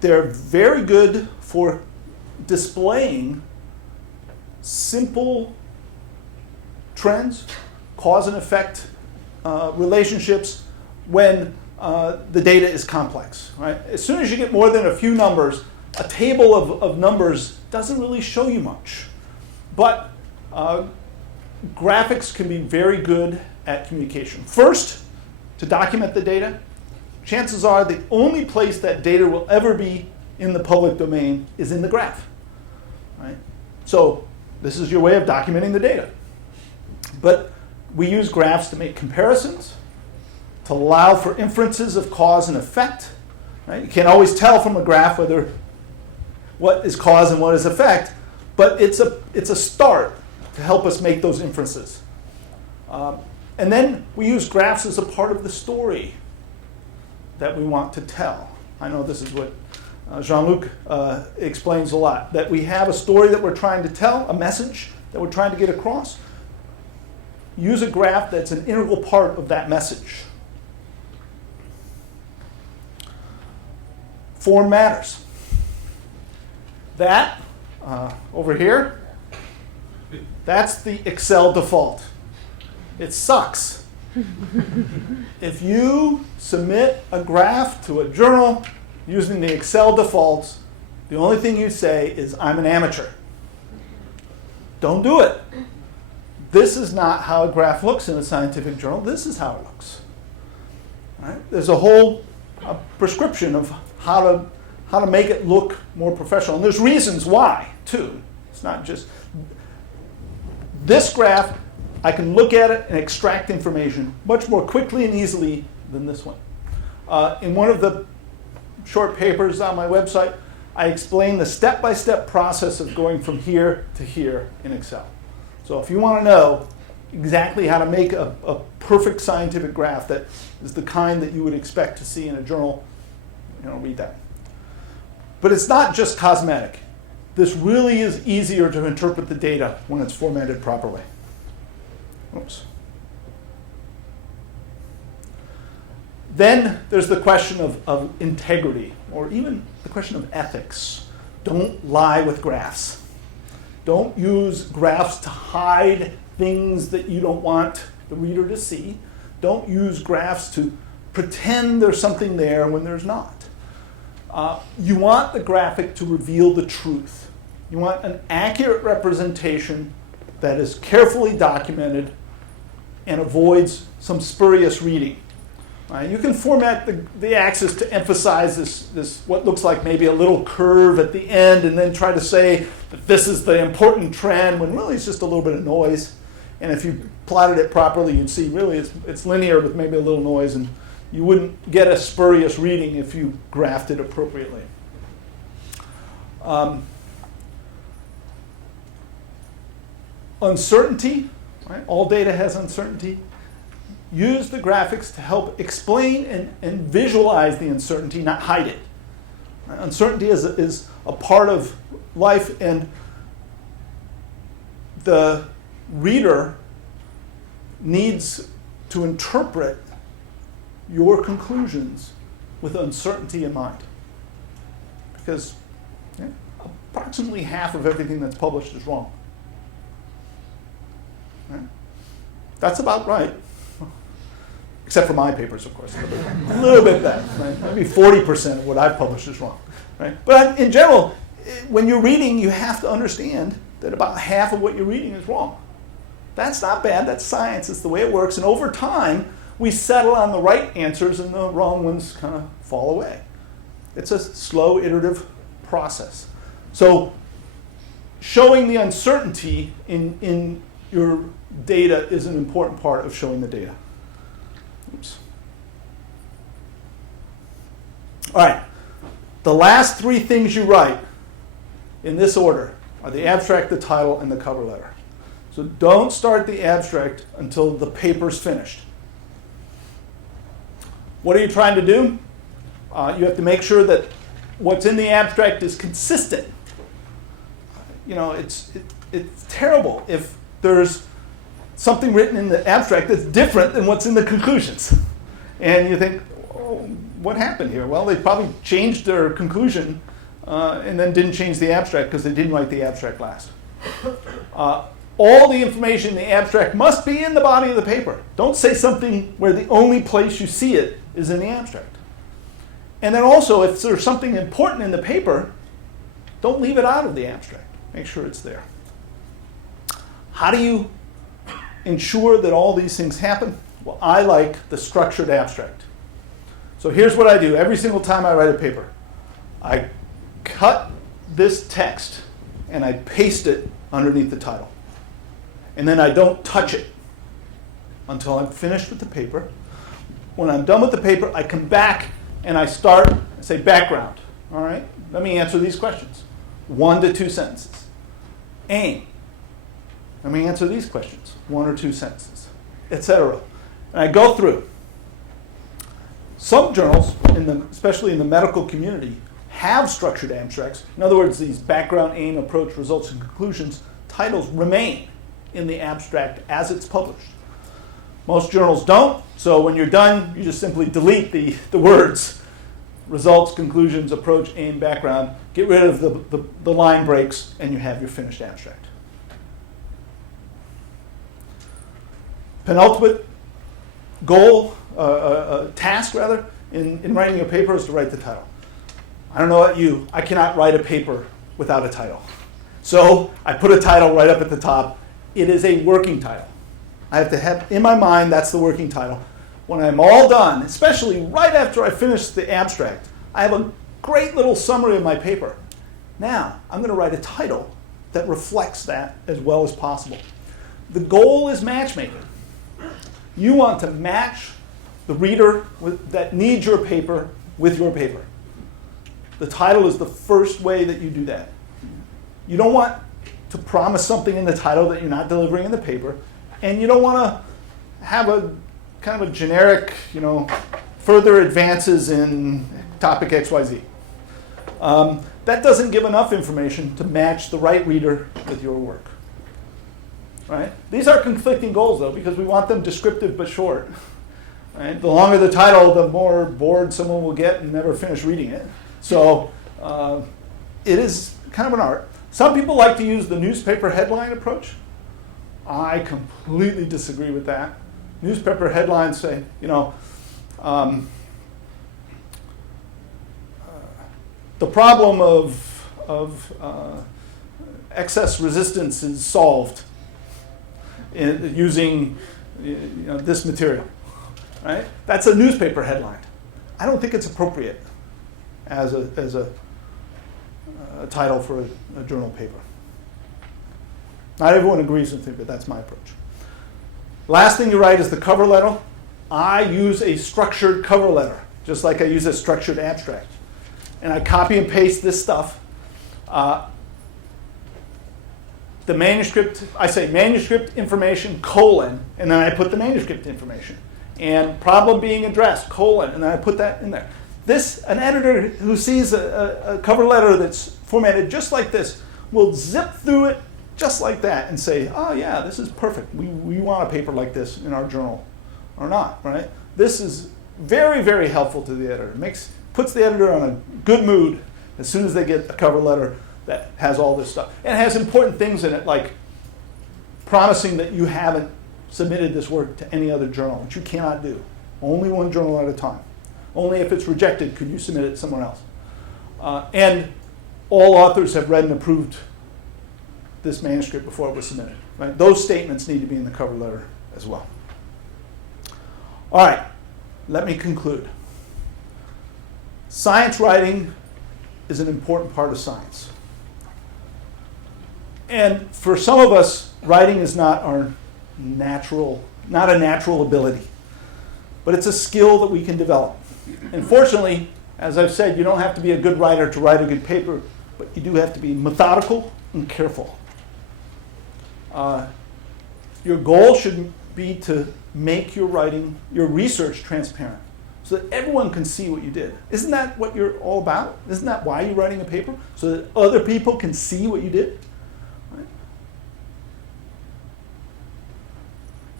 They're very good for displaying simple trends, cause and effect relationships when the data is complex. Right? As soon as you get more than a few numbers, a table of numbers doesn't really show you much. But graphics can be very good at communication. First, to document the data. Chances are the only place that data will ever be in the public domain is in the graph. Right? So this is your way of documenting the data. But we use graphs to make comparisons, to allow for inferences of cause and effect. Right? You can't always tell from a graph what is cause and what is effect, but it's a start to help us make those inferences. And then we use graphs as a part of the story that we want to tell. I know this is what Jean-Luc explains a lot, that we have a story that we're trying to tell, a message that we're trying to get across. Use a graph that's an integral part of that message. Form matters. That, over here, that's the Excel default. It sucks. If you submit a graph to a journal using the Excel defaults, the only thing you say is, I'm an amateur. Don't do it. This is not how a graph looks in a scientific journal. This is how it looks. All right? There's a whole prescription of how to make it look more professional. And there's reasons why, too. It's not just this graph. I can look at it and extract information much more quickly and easily than this one. In one of the short papers on my website, I explain the step-by-step process of going from here to here in Excel. So if you want to know exactly how to make a perfect scientific graph that is the kind that you would expect to see in a journal, read that. But it's not just cosmetic. This really is easier to interpret the data when it's formatted properly. Oops. Then there's the question of integrity, or even the question of ethics. Don't lie with graphs. Don't use graphs to hide things that you don't want the reader to see. Don't use graphs to pretend there's something there when there's not. You want the graphic to reveal the truth. You want an accurate representation that is carefully documented and avoids some spurious reading. You can format the axis to emphasize this what looks like maybe a little curve at the end, and then try to say that this is the important trend when really it's just a little bit of noise. And if you plotted it properly, you'd see really it's linear with maybe a little noise, and you wouldn't get a spurious reading if you graphed it appropriately. uncertainty, right? All data has uncertainty. Use the graphics to help explain and visualize the uncertainty, not hide it. Right? Uncertainty is a part of life, and the reader needs to interpret your conclusions with uncertainty in mind. Because approximately half of everything that's published is wrong. Right? That's about right. Except for my papers, of course. A little bit better. Right? Maybe 40% of what I've published is wrong. Right? But in general, when you're reading, you have to understand that about half of what you're reading is wrong. That's not bad. That's science. It's the way it works. And over time, we settle on the right answers and the wrong ones kind of fall away. It's a slow, iterative process. So showing the uncertainty in your data is an important part of showing the data. Oops. All right. The last three things you write in this order are the abstract, the title, and the cover letter. So don't start the abstract until the paper's finished. What are you trying to do? You have to make sure that what's in the abstract is consistent. You know, it's terrible if there's something written in the abstract that's different than what's in the conclusions. And you think, oh, what happened here? Well, they probably changed their conclusion and then didn't change the abstract because they didn't write the abstract last. All the information in the abstract must be in the body of the paper. Don't say something where the only place you see it is in the abstract. And then also, if there's something important in the paper, don't leave it out of the abstract. Make sure it's there. How do you ensure that all these things happen? Well, I like the structured abstract. So here's what I do every single time I write a paper. I cut this text and I paste it underneath the title. And then I don't touch it until I'm finished with the paper. When I'm done with the paper, I come back and I start, say, background. All right? Let me answer these questions. 1 to 2 sentences. Aim. Let me answer these questions. 1 or 2 sentences, etc. And I go through. Some journals, especially in the medical community, have structured abstracts. In other words, these background, aim, approach, results, and conclusions titles remain in the abstract as it's published. Most journals don't, so when you're done, you just simply delete the words, results, conclusions, approach, aim, background, get rid of the line breaks, and you have your finished abstract. Penultimate goal, task rather, in writing a paper is to write the title. I don't know about you, I cannot write a paper without a title. So I put a title right up at the top. It is a working title. I have to have, in my mind, that's the working title. When I'm all done, especially right after I finish the abstract, I have a great little summary of my paper. Now, I'm going to write a title that reflects that as well as possible. The goal is matchmaking. You want to match the reader that needs your paper with your paper. The title is the first way that you do that. You don't want to promise something in the title that you're not delivering in the paper, and you don't want to have a kind of a generic, further advances in topic XYZ. That doesn't give enough information to match the right reader with your work. Right? These are conflicting goals, though, because we want them descriptive but short. Right? The longer the title, the more bored someone will get and never finish reading it. So it is kind of an art. Some people like to use the newspaper headline approach. I completely disagree with that. Newspaper headlines say, the problem of excess resistance is solved using this material. Right? That's a newspaper headline. I don't think it's appropriate as a title for a journal paper. Not everyone agrees with me, but that's my approach. Last thing you write is the cover letter. I use a structured cover letter, just like I use a structured abstract. And I copy and paste this stuff. the manuscript, I say manuscript information, colon, and then I put the manuscript information. And problem being addressed, colon, and then I put that in there. An editor who sees a cover letter that's formatted just like this will zip through it just like that and say, oh yeah, this is perfect. We want a paper like this in our journal, or not, right? This is very, very helpful to the editor. Puts the editor on a good mood as soon as they get a cover letter that has all this stuff. And it has important things in it, like promising that you haven't submitted this work to any other journal, which you cannot do. Only one journal at a time. Only if it's rejected could you submit it somewhere else. And all authors have read and approved this manuscript before it was submitted. Right? Those statements need to be in the cover letter as well. All right, let me conclude. Science writing is an important part of science. And for some of us, writing is not a natural ability, but it's a skill that we can develop. And fortunately, as I've said, you don't have to be a good writer to write a good paper, but you do have to be methodical and careful. Your goal should be to make your writing, your research transparent, so that everyone can see what you did. Isn't that what you're all about? Isn't that why you're writing a paper? So that other people can see what you did? Right?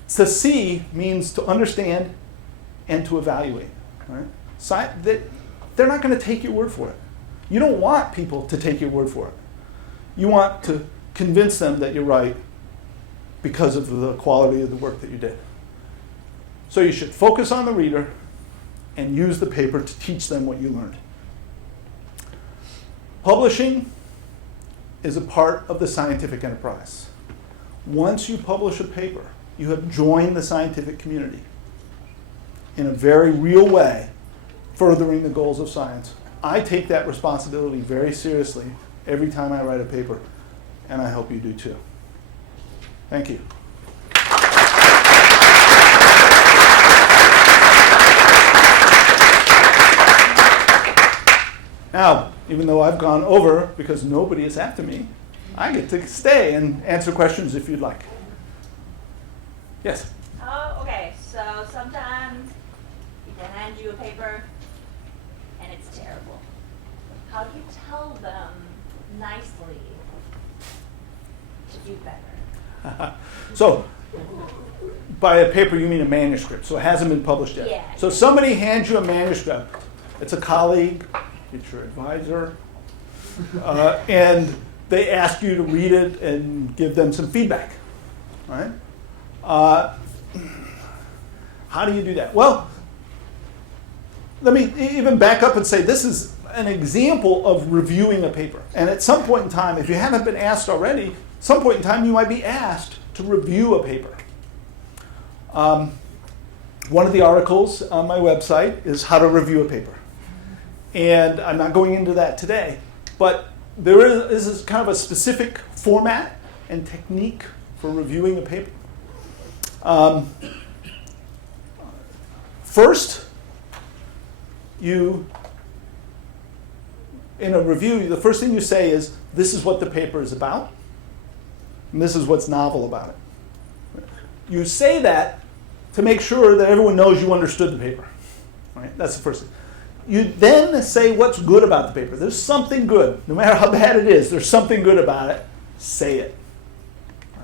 To see means to understand and to evaluate. Right? They're not going to take your word for it. You don't want people to take your word for it. You want to convince them that you're right because of the quality of the work that you did. So you should focus on the reader and use the paper to teach them what you learned. Publishing is a part of the scientific enterprise. Once you publish a paper, you have joined the scientific community in a very real way, furthering the goals of science. I take that responsibility very seriously every time I write a paper, and I hope you do too. Thank you. Now, even though I've gone over, because nobody is after me, I get to stay and answer questions if you'd like. Yes? Oh, okay. So sometimes people hand you a paper and it's terrible. How do you tell them nicely to do better? So, by a paper you mean a manuscript, so it hasn't been published yet. Yeah. So somebody hands you a manuscript. It's a colleague, it's your advisor, and they ask you to read it and give them some feedback. Right? How do you do that? Well, let me even back up and say this is an example of reviewing a paper. And at some point in time, if you haven't been asked already, at some point in time you might be asked to review a paper. One of the articles on my website is how to review a paper. And I'm not going into that today, but this is kind of a specific format and technique for reviewing a paper. First, in a review, the first thing you say is, this is what the paper is about, and this is what's novel about it. You say that to make sure that everyone knows you understood the paper. Right? That's the first thing. You then say what's good about the paper. There's something good. No matter how bad it is, there's something good about it. Say it.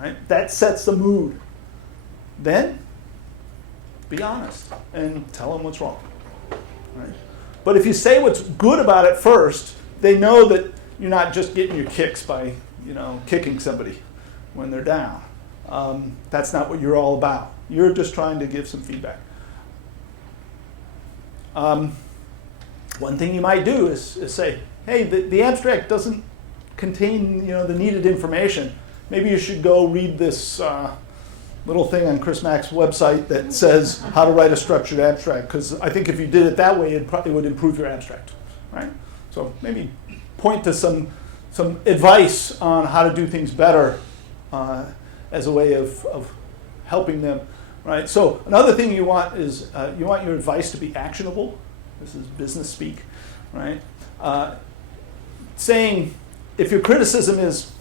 Right? That sets the mood. Then, be honest and tell them what's wrong. Right? But if you say what's good about it first, they know that you're not just getting your kicks by, kicking somebody when they're down. That's not what you're all about. You're just trying to give some feedback. One thing you might do is say, hey, the abstract doesn't contain the needed information. Maybe you should go read this little thing on Chris Mack's website that says how to write a structured abstract, because I think if you did it that way, it would improve your abstract. Right? So maybe point to some advice on how to do things better as a way of helping them. Right? So another thing you want is you want your advice to be actionable. This is business speak, right? Saying, if your criticism is,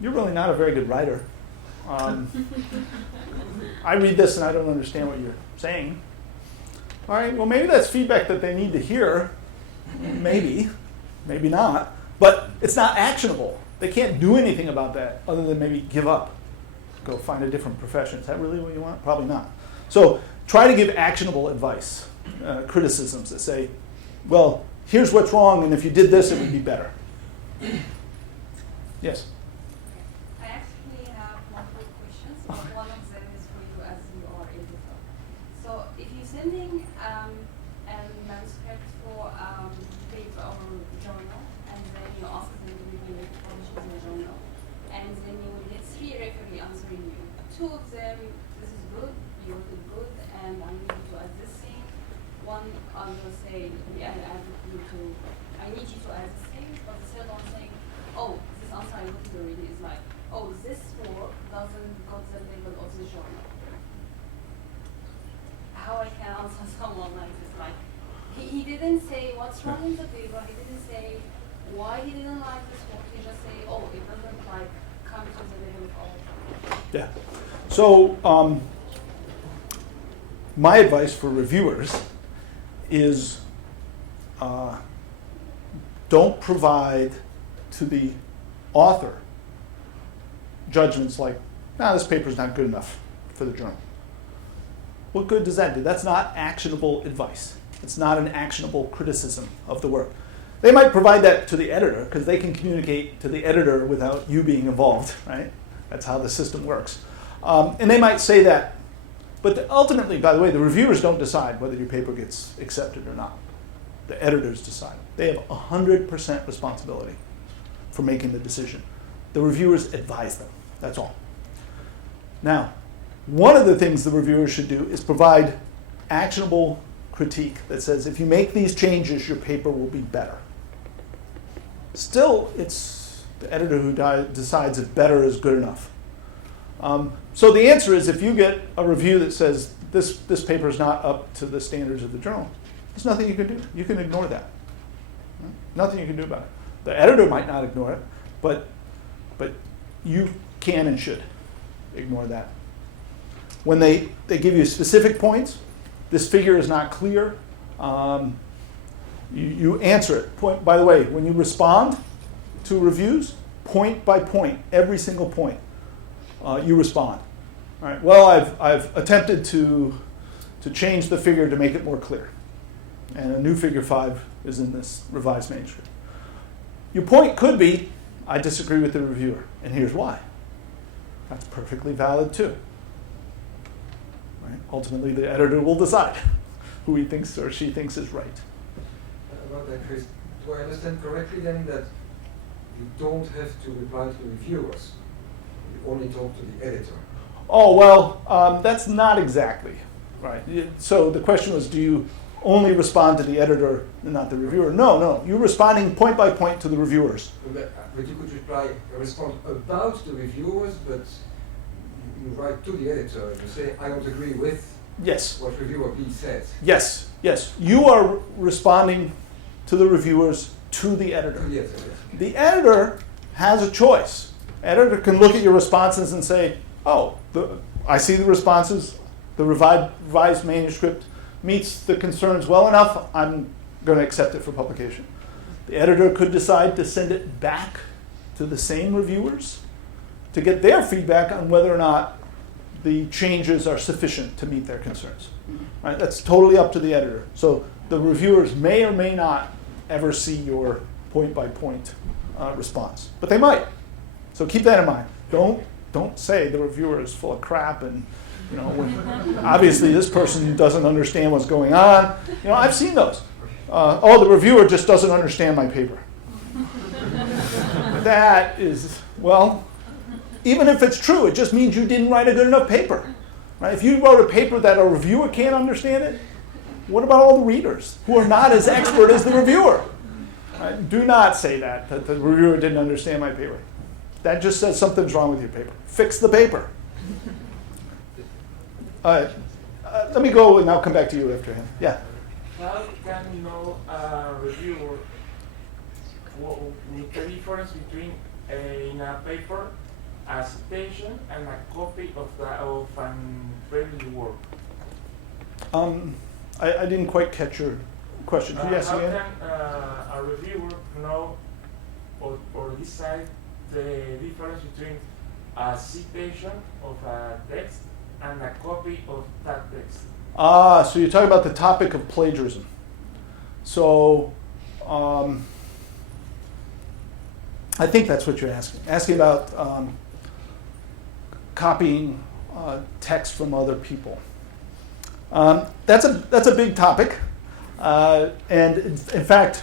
you're really not a very good writer. I read this and I don't understand what you're saying. All right, well, maybe that's feedback that they need to hear. Maybe, maybe not. But it's not actionable. They can't do anything about that other than maybe give up, go find a different profession. Is that really what you want? Probably not. So try to give actionable advice, criticisms that say, well, here's what's wrong, and if you did this, it would be better. Yes? I actually have multiple questions, but one of them is for you as you are editor. So if you're sending a manuscript for paper or journal, and then you ask them to review it, publish it in a journal, and then you will get 3 referee answering you. 2 of them, this is good, you wrote it good, and I need you to add this thing. One will say, yeah, I need you to add this thing, but the third one saying, oh, this answer I looked at already is like, oh, this work doesn't got the label of the journal. How I can answer someone like this, like, he didn't say what's wrong in the paper, he didn't say why he didn't like this work, he just say, oh, it doesn't like come to the level of all. Yeah. So my advice for reviewers is don't provide to the author judgments like, nah, this paper's not good enough for the journal. What good does that do? That's not actionable advice. It's not an actionable criticism of the work. They might provide that to the editor because they can communicate to the editor without you being involved, right? That's how the system works. And they might say that. But ultimately, by the way, the reviewers don't decide whether your paper gets accepted or not. The editors decide. They have 100% responsibility for making the decision. The reviewers advise them. That's all. Now, one of the things the reviewers should do is provide actionable critique that says, if you make these changes, your paper will be better. Still, it's the editor who decides if better is good enough. So the answer is, if you get a review that says this paper is not up to the standards of the journal, there's nothing you can do. You can ignore that. Right? Nothing you can do about it. The editor might not ignore it, but you can and should ignore that. When they give you specific points, this figure is not clear, you answer it. By the way, when you respond to reviews, point by point, every single point, you respond. All right. Well, I've attempted to change the figure to make it more clear, and a new figure 5 is in this revised manuscript. Your point could be, I disagree with the reviewer, and here's why. That's perfectly valid too. Right? Ultimately, the editor will decide who he thinks or she thinks is right. About that, Chris, do I understand correctly then that you don't have to reply to the reviewers? You only talk to the editor? Oh, well, that's not exactly right. So the question was, do you only respond to the editor and not the reviewer? No, you're responding point by point to the reviewers. But you could respond about the reviewers, but you write to the editor and you say, I don't agree with Yes. what reviewer B says. Yes. You are responding to the reviewers to the editor. To the editor, yes. The editor has a choice. Editor can look at your responses and say, oh, I see the responses, the revised manuscript meets the concerns well enough, I'm going to accept it for publication. The editor could decide to send it back to the same reviewers to get their feedback on whether or not the changes are sufficient to meet their concerns. Right? That's totally up to the editor. So the reviewers may or may not ever see your point-by-point response, but they might. So keep that in mind. Don't say the reviewer is full of crap and obviously this person doesn't understand what's going on. I've seen those. The reviewer just doesn't understand my paper. That is, well, even if it's true, it just means you didn't write a good enough paper. Right? If you wrote a paper that a reviewer can't understand it, what about all the readers who are not as expert as the reviewer? Right? Do not say that the reviewer didn't understand my paper. That just says something's wrong with your paper. Fix the paper. Let me go and I'll come back to you after him. Yeah. How can you know a reviewer the difference between in a paper a citation and a copy of an previous work? I didn't quite catch your question. Could you ask How again? can a reviewer know or decide the difference between a citation of a text and a copy of that text? So you're talking about the topic of plagiarism. So I think that's what you're asking. Asking about copying text from other people. That's a big topic, and in fact,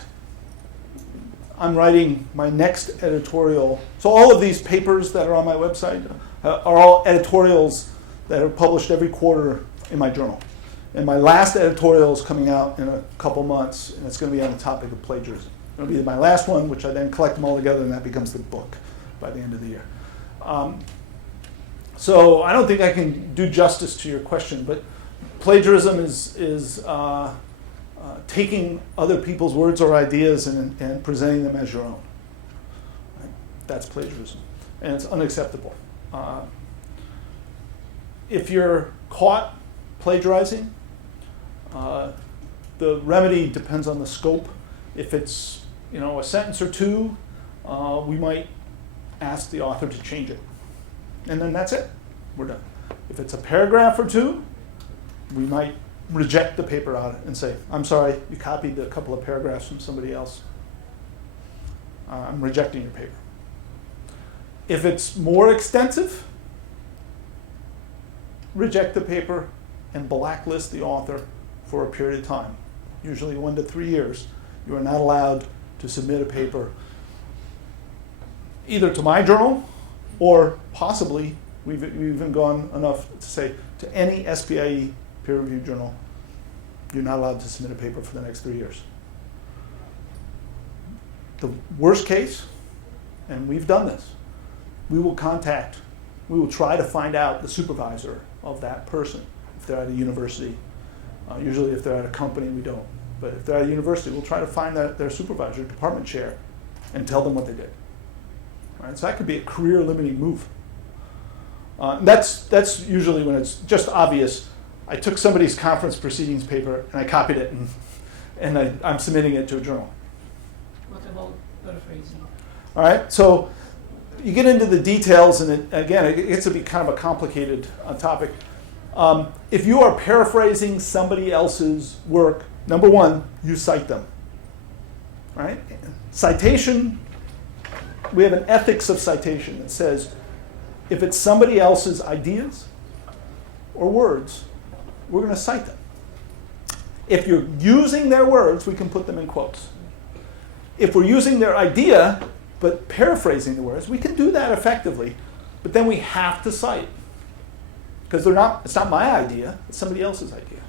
I'm writing my next editorial. So all of these papers that are on my website are all editorials that are published every quarter in my journal. And my last editorial is coming out in a couple months, and it's going to be on the topic of plagiarism. It'll be my last one, which I then collect them all together, and that becomes the book by the end of the year. So I don't think I can do justice to your question, but plagiarism is taking other people's words or ideas and presenting them as your own. Right? That's plagiarism, and it's unacceptable. If you're caught plagiarizing, the remedy depends on the scope. If it's a sentence or two, we might ask the author to change it, and then that's it. We're done. If it's a paragraph or two, we might reject the paper out and say, I'm sorry, you copied a couple of paragraphs from somebody else. I'm rejecting your paper. If it's more extensive, reject the paper and blacklist the author for a period of time, usually 1 to 3 years. You are not allowed to submit a paper either to my journal or possibly, we've even gone enough to say, to any SPIE peer-reviewed journal, you're not allowed to submit a paper for the next 3 years. The worst case, and we've done this, we will try to find out the supervisor of that person if they're at a university. Usually if they're at a company, we don't. But if they're at a university, we'll try to find their supervisor, department chair, and tell them what they did. Right? So that could be a career-limiting move. That's usually when it's just obvious. I took somebody's conference proceedings paper and I copied it and I'm submitting it to a journal. What about paraphrasing? All right, so you get into the details, and it gets to be kind of a complicated topic. If you are paraphrasing somebody else's work, number one, you cite them. Right? Citation, we have an ethics of citation that says if it's somebody else's ideas or words, we're going to cite them. If you're using their words, we can put them in quotes. If we're using their idea, but paraphrasing the words, we can do that effectively, but then we have to cite. Because it's not my idea, it's somebody else's idea.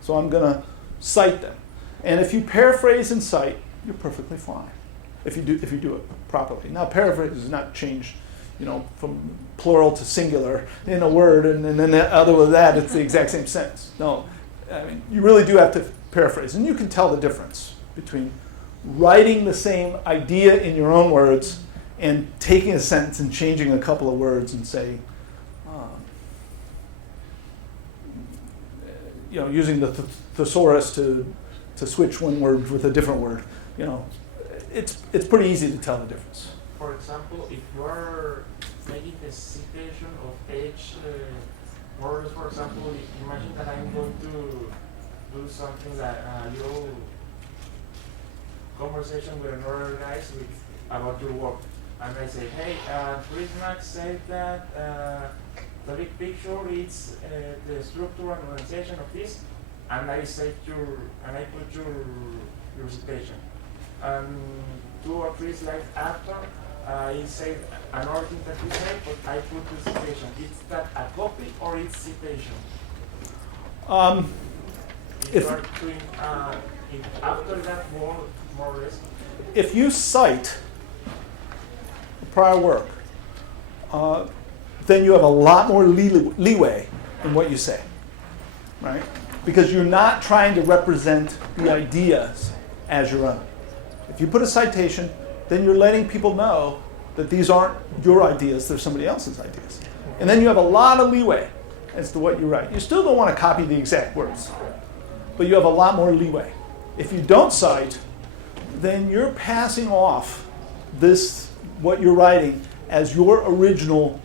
So I'm going to cite them. And if you paraphrase and cite, you're perfectly fine. If you do it properly. Now paraphrase is not changed, from plural to singular in a word, and then other than that, it's the exact same sentence. No, I mean, you really do have to paraphrase, and you can tell the difference between writing the same idea in your own words and taking a sentence and changing a couple of words and saying, using the thesaurus to switch one word with a different word. It's pretty easy to tell the difference. For example, if you are making the citation of each word, for example, imagine that I'm going to do something that a little conversation with another guys about your work, and I say, hey, Chris Mack said that the big picture is the structure and organization of this, and I say I put your citation. And 2 or 3 slides after, I say another thing that you say, but I put the citation. Is that a copy or it's citation? If you are doing, if after that more or less. If you cite prior work, then you have a lot more leeway in what you say, right? Because you're not trying to represent the ideas as your own. If you put a citation, then you're letting people know that these aren't your ideas, they're somebody else's ideas. And then you have a lot of leeway as to what you write. You still don't want to copy the exact words, but you have a lot more leeway. If you don't cite, then you're passing off this, what you're writing, as your original,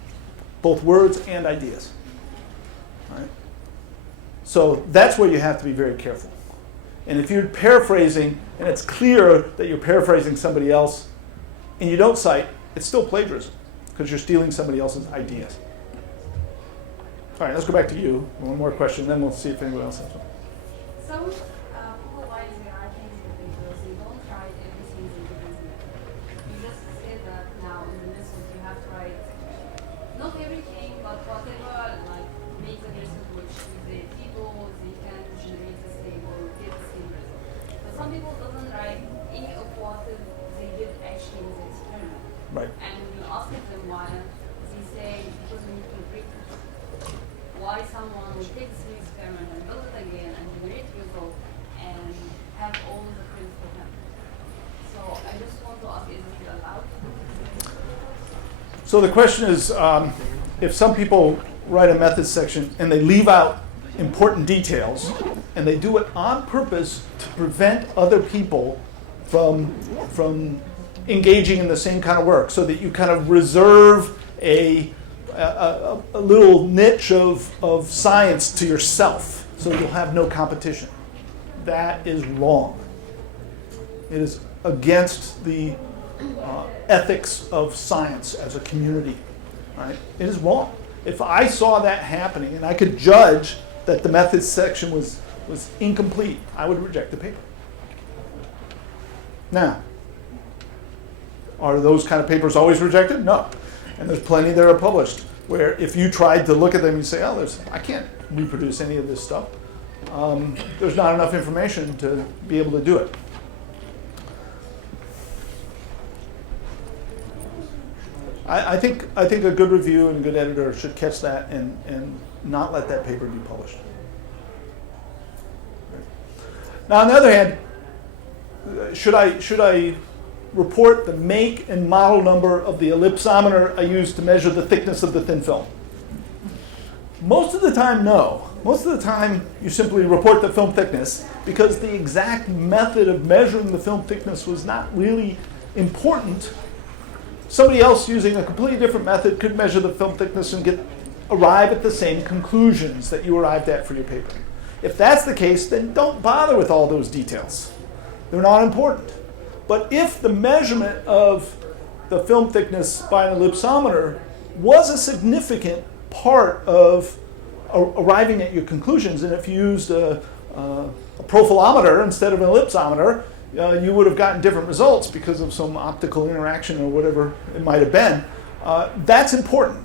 both words and ideas. All right? So that's where you have to be very careful. And if you're paraphrasing, and it's clear that you're paraphrasing somebody else, and you don't cite, it's still plagiarism, because you're stealing somebody else's ideas. All right, let's go back to you. One more question, then we'll see if anyone else has one. Some people, while they are writing the papers, they don't write everything in the business. You just say that now in the method you have to write not everything, but whatever, like make the method which the people they can generate the same or get the same result. But some people doesn't write any of what they did actually in the experiment. Right. And when you ask them why, they say because we need to repeat why someone will take the same experiment and build it again and generate results and have all the credit for them. So I just want to ask, is it allowed to do this? So the question is, if some people write a methods section and they leave out important details, and they do it on purpose to prevent other people from engaging in the same kind of work, so that you kind of reserve a little niche of science to yourself, so you'll have no competition. That is wrong. It is against the ethics of science as a community. Right? It is wrong. If I saw that happening and I could judge that the methods section was incomplete, I would reject the paper. Now, are those kind of papers always rejected? No. And there's plenty that are published where if you tried to look at them, you say, oh, I can't reproduce any of this stuff. There's not enough information to be able to do it. I think a good review and a good editor should catch that and not let that paper be published. Now, on the other hand, should I report the make and model number of the ellipsometer I used to measure the thickness of the thin film? Most of the time, no. Most of the time, you simply report the film thickness because the exact method of measuring the film thickness was not really important. Somebody else using a completely different method could measure the film thickness and arrive at the same conclusions that you arrived at for your paper. If that's the case, then don't bother with all those details. They're not important. But if the measurement of the film thickness by an ellipsometer was a significant part of arriving at your conclusions, and if you used a profilometer instead of an ellipsometer, you would have gotten different results because of some optical interaction or whatever it might have been. That's important,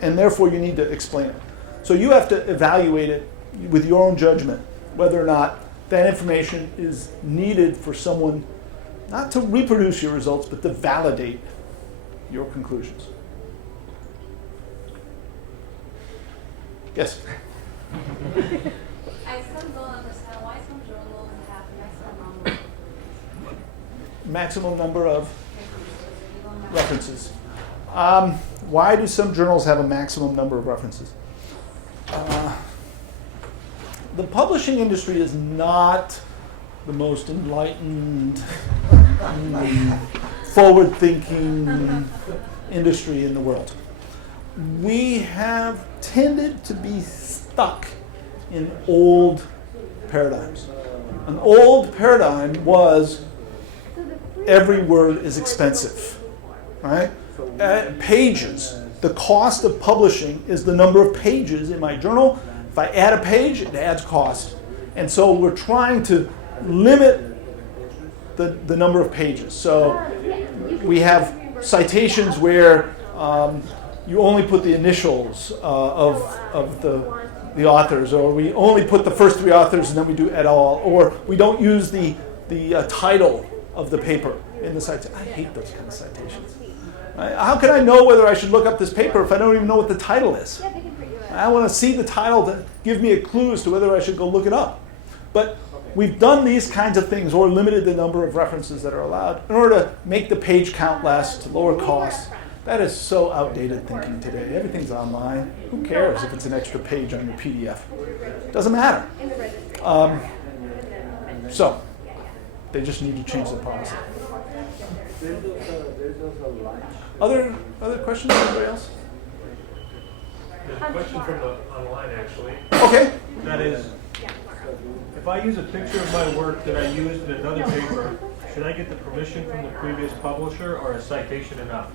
and therefore you need to explain it. So you have to evaluate it with your own judgment, whether or not that information is needed for someone not to reproduce your results, but to validate your conclusions. Yes? I still don't understand why some journals have maximum number Maximum number of references. references. Why do some journals have a maximum number of references? The publishing industry is not the most enlightened, forward-thinking industry in the world. We have tended to be stuck in old paradigms. An old paradigm was every word is expensive, right? Pages. The cost of publishing is the number of pages in my journal. If I add a page, it adds cost. And so we're trying to limit the number of pages. So we have citations where you only put the initials of the authors, or we only put the first three authors and then we do et al., or we don't use the title of the paper in the citation. I hate those kind of citations. How can I know whether I should look up this paper if I don't even know what the title is? I want to see the title to give me a clue as to whether I should go look it up. But we've done these kinds of things or limited the number of references that are allowed in order to make the page count less, to lower costs. That is so outdated thinking today. Everything's online. Who cares if it's an extra page on your PDF? Doesn't matter. So they just need to change the policy. Other questions? Anybody else? There's a question from the online actually. Okay. That is, if I use a picture of my work that I used in another paper, should I get the permission from the previous publisher or is citation enough?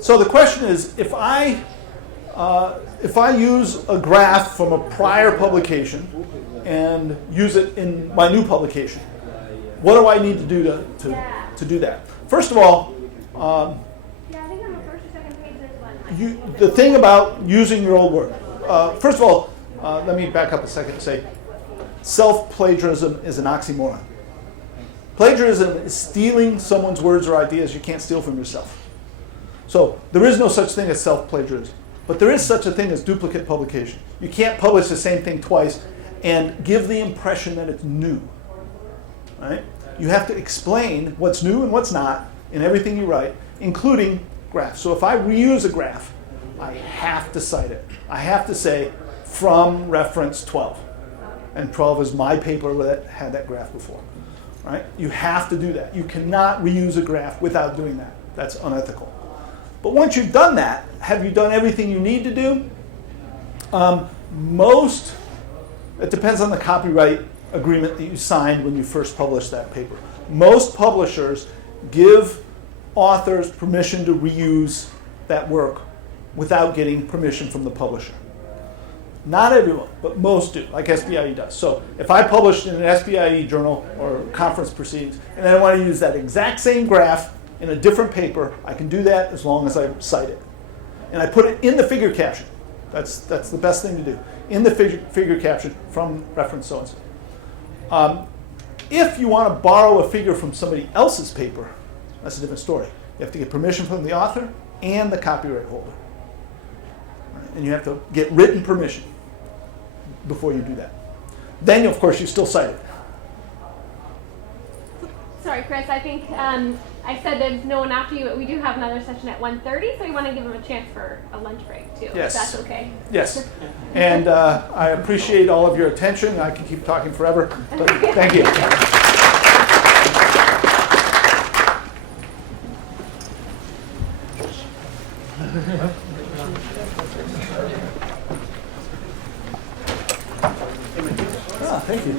So the question is, if I use a graph from a prior publication and use it in my new publication, what do I need to do to do that? First of all, the thing about using your old work. First of all, let me back up a second and say, self-plagiarism is an oxymoron. Plagiarism is stealing someone's words or ideas you can't steal from yourself. So there is no such thing as self-plagiarism. But there is such a thing as duplicate publication. You can't publish the same thing twice and give the impression that it's new. Right? You have to explain what's new and what's not in everything you write, including graphs. So if I reuse a graph, I have to cite it. I have to say, from reference 12. And 12 is my paper that had that graph before. Right? You have to do that. You cannot reuse a graph without doing that. That's unethical. But once you've done that, have you done everything you need to do? It depends on the copyright agreement that you signed when you first published that paper. Most publishers give authors permission to reuse that work without getting permission from the publisher. Not everyone, but most do, like SPIE does. So if I published in an SPIE journal or conference proceedings, and I want to use that exact same graph in a different paper, I can do that as long as I cite it. And I put it in the figure caption. That's the best thing to do. In the figure caption from reference so-and-so. If you want to borrow a figure from somebody else's paper, that's a different story. You have to get permission from the author and the copyright holder. Right? And you have to get written permission before you do that. Then, of course, you still cite it. Sorry, Chris, I think I said there's no one after you, but we do have another session at 1:30, so we want to give them a chance for a lunch break, too, Yes. if that's okay. Yes. And I appreciate all of your attention. I can keep talking forever, but thank you. Thank you.